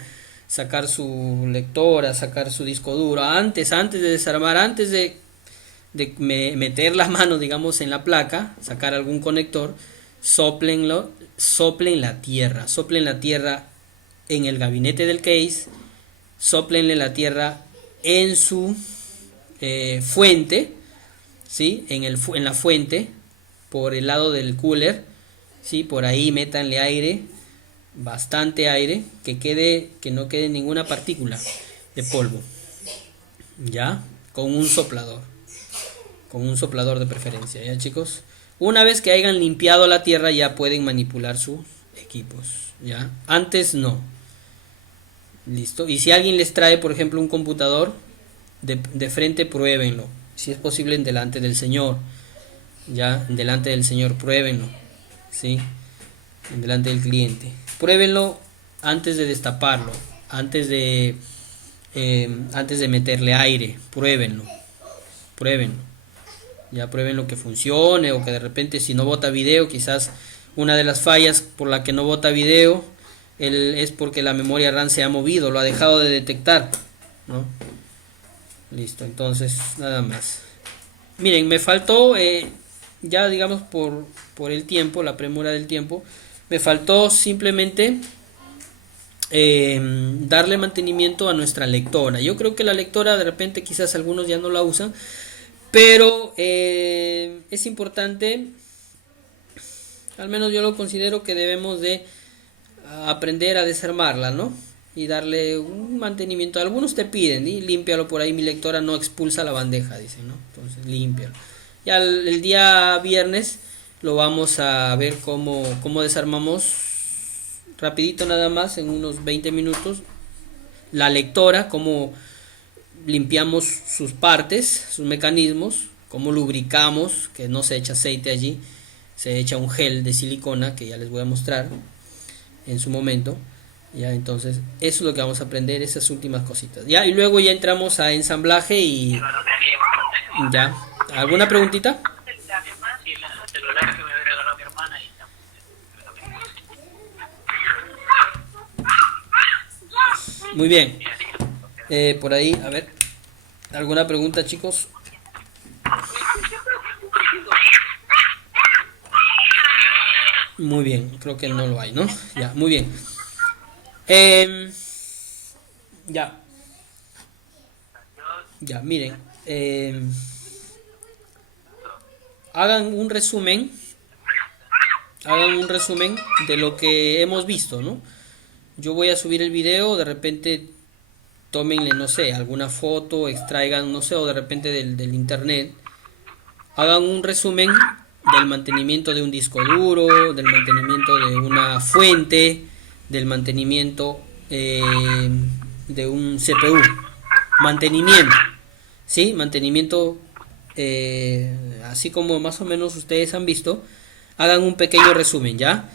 sacar su lectora, sacar su disco duro, antes de desarmar, antes de meter las manos, digamos, en la placa, sacar algún conector, soplen la tierra en el gabinete del case, soplenle la tierra en su fuente, ¿sí? En la fuente, por el lado del cooler, ¿sí? Por ahí métanle aire, bastante aire, que no quede ninguna partícula de polvo, ya, con un soplador de preferencia, ya, chicos. Una vez que hayan limpiado la tierra, ya pueden manipular sus equipos, ya, antes no. Listo. Y si alguien les trae, por ejemplo, un computador de frente, pruébenlo. Si es posible, en delante del Señor. Ya, en delante del Señor, pruébenlo. ¿Sí? En delante del cliente. Pruébenlo antes de destaparlo. Antes de meterle aire. Pruébenlo. Ya, pruébenlo que funcione. O que de repente, si no bota video, quizás una de las fallas por la que no bota video es porque la memoria RAM se ha movido, lo ha dejado de detectar, ¿no? Listo, entonces nada más. Miren, me faltó ya, digamos, por el tiempo, la premura del tiempo, me faltó simplemente darle mantenimiento a nuestra lectora. Yo creo que la lectora, de repente quizás algunos ya no la usan, pero es importante, al menos yo lo considero, que debemos de aprender a desarmarla, ¿no? Y darle un mantenimiento. Algunos te piden, y límpialo por ahí, mi lectora no expulsa la bandeja, dicen, ¿no? Entonces límpialo. Ya el día viernes lo vamos a ver cómo desarmamos rapidito, nada más, en unos 20 minutos, la lectora, cómo limpiamos sus partes, sus mecanismos, cómo lubricamos, que no se echa aceite allí, se echa un gel de silicona que ya les voy a mostrar en su momento. Ya, entonces eso es lo que vamos a aprender, esas últimas cositas. Ya, y luego ya entramos a ensamblaje y ya. ¿Alguna preguntita? Muy bien. Por ahí, a ver, ¿alguna pregunta, chicos? Muy bien, creo que no lo hay, ¿no? Ya, muy bien. Ya. Ya, miren. Hagan un resumen. Hagan un resumen de lo que hemos visto, ¿no? Yo voy a subir el video, de repente tómenle, no sé, alguna foto, extraigan, no sé, o de repente del internet. Hagan un resumen del mantenimiento de un disco duro, del mantenimiento de una fuente, del mantenimiento de un CPU. Mantenimiento, ¿sí? Mantenimiento, así como más o menos ustedes han visto. Hagan un pequeño resumen, ¿ya?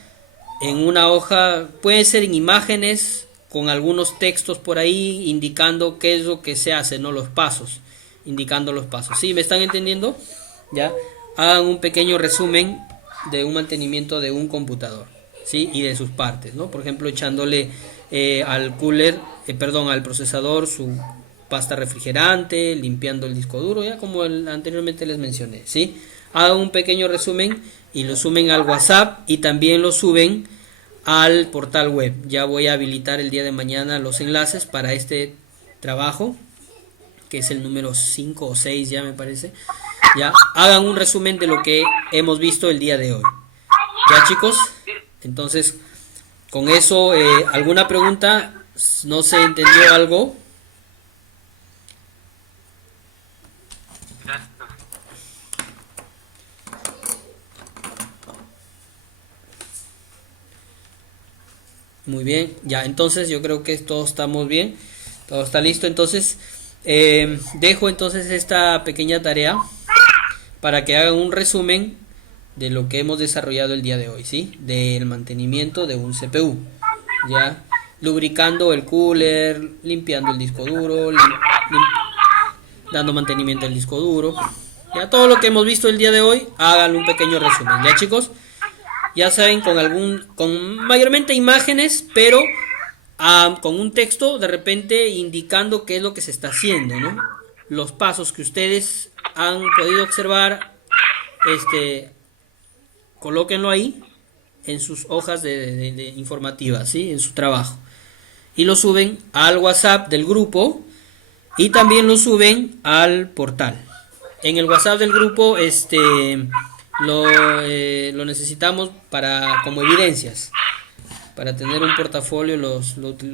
En una hoja, puede ser en imágenes, con algunos textos por ahí, indicando qué es lo que se hace, ¿no? Los pasos, indicando los pasos. ¿Sí? ¿Me están entendiendo? ¿Ya? Hagan un pequeño resumen de un mantenimiento de un computador, ¿sí? Y de sus partes, ¿no? Por ejemplo, echándole al cooler, al procesador su pasta refrigerante, limpiando el disco duro, ya como anteriormente les mencioné, ¿sí? Hagan un pequeño resumen y lo suben al WhatsApp y también lo suben al portal web. Ya voy a habilitar el día de mañana los enlaces para este trabajo, que es el número 5 o 6 ya me parece. Ya, hagan un resumen de lo que hemos visto el día de hoy. Ya, chicos, entonces con eso, ¿alguna pregunta? ¿No se entendió algo? Muy bien, ya, entonces yo creo que todos estamos bien, todo está listo. Entonces dejo entonces esta pequeña tarea para que hagan un resumen de lo que hemos desarrollado el día de hoy, ¿sí? Del mantenimiento de un CPU, ya, lubricando el cooler, limpiando el disco duro, dando mantenimiento al disco duro, ya, todo lo que hemos visto el día de hoy. Hagan un pequeño resumen, ya, chicos. Ya saben, con mayormente imágenes, pero con un texto de repente indicando qué es lo que se está haciendo, ¿no? Los pasos que ustedes han podido observar, colóquenlo ahí en sus hojas de informativas, ¿sí? En su trabajo. Y lo suben al WhatsApp del grupo y también lo suben al portal. En el WhatsApp del grupo, lo necesitamos como evidencias, para tener un portafolio. Lo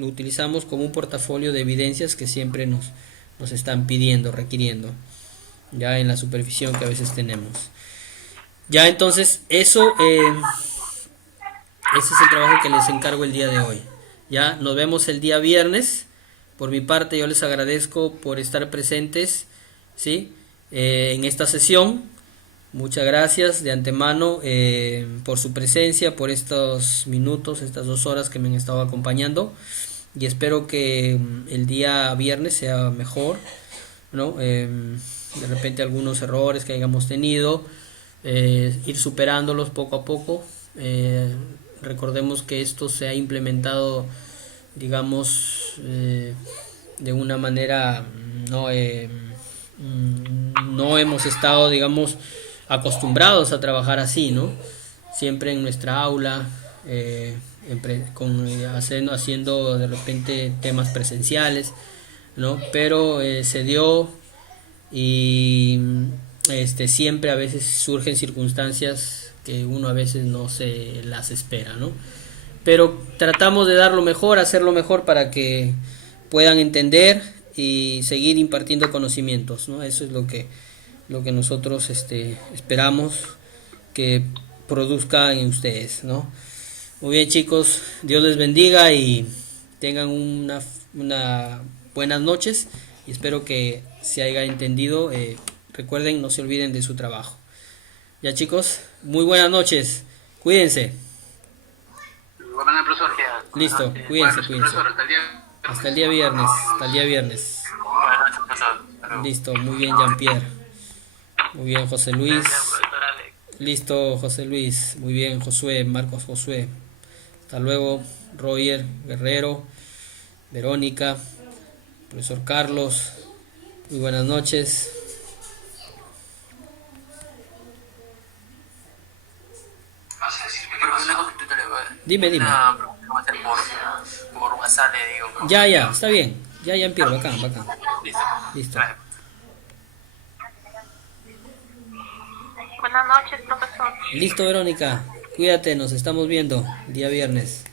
utilizamos como un portafolio de evidencias que siempre nos están pidiendo, requiriendo, ya en la supervisión que a veces tenemos. Ya, entonces ese es el trabajo que les encargo el día de hoy. Ya, nos vemos el día viernes. Por mi parte, yo les agradezco por estar presentes, ¿sí? En esta sesión. Muchas gracias de antemano por su presencia, por estos minutos, estas 2 horas que me han estado acompañando, y espero que el día viernes sea mejor, ¿no? De repente algunos errores que hayamos tenido, ir superándolos poco a poco. Recordemos que esto se ha implementado, digamos, de una manera, no hemos estado, digamos, acostumbrados a trabajar así, ¿no? Siempre en nuestra aula, haciendo de repente temas presenciales, ¿no? Pero se dio, y siempre a veces surgen circunstancias que uno a veces no se las espera, ¿no? Pero tratamos de dar lo mejor, hacer lo mejor para que puedan entender y seguir impartiendo conocimientos, ¿no? Eso es lo que nosotros esperamos que produzca en ustedes, ¿no? Muy bien, chicos, Dios les bendiga y tengan una buenas noches, y espero que se haya entendido. Recuerden, no se olviden de su trabajo. Ya chicos, muy buenas noches, cuídense. Bueno, profesor. Listo, cuídense, cuídense. Profesor, Hasta el día viernes, hasta el día viernes. Buenas noches, profesor. Hasta luego. Listo, muy bien Jean-Pierre. Muy bien José Luis. Gracias, profesor Alex. Listo José Luis. Muy bien Josué, Marcos Josué. Hasta luego Roger Guerrero, Verónica, profesor Carlos. Muy buenas noches. Pero una consulta le voy a- Dime, dime. Una pregunta que voy a hacer por WhatsApp, le digo. Ya, está bien. Ya Jean-Pierre, bacán, bacán. Listo. Listo. Gracias. Buenas noches, profesor. Listo Verónica. Cuídate, nos estamos viendo el día viernes.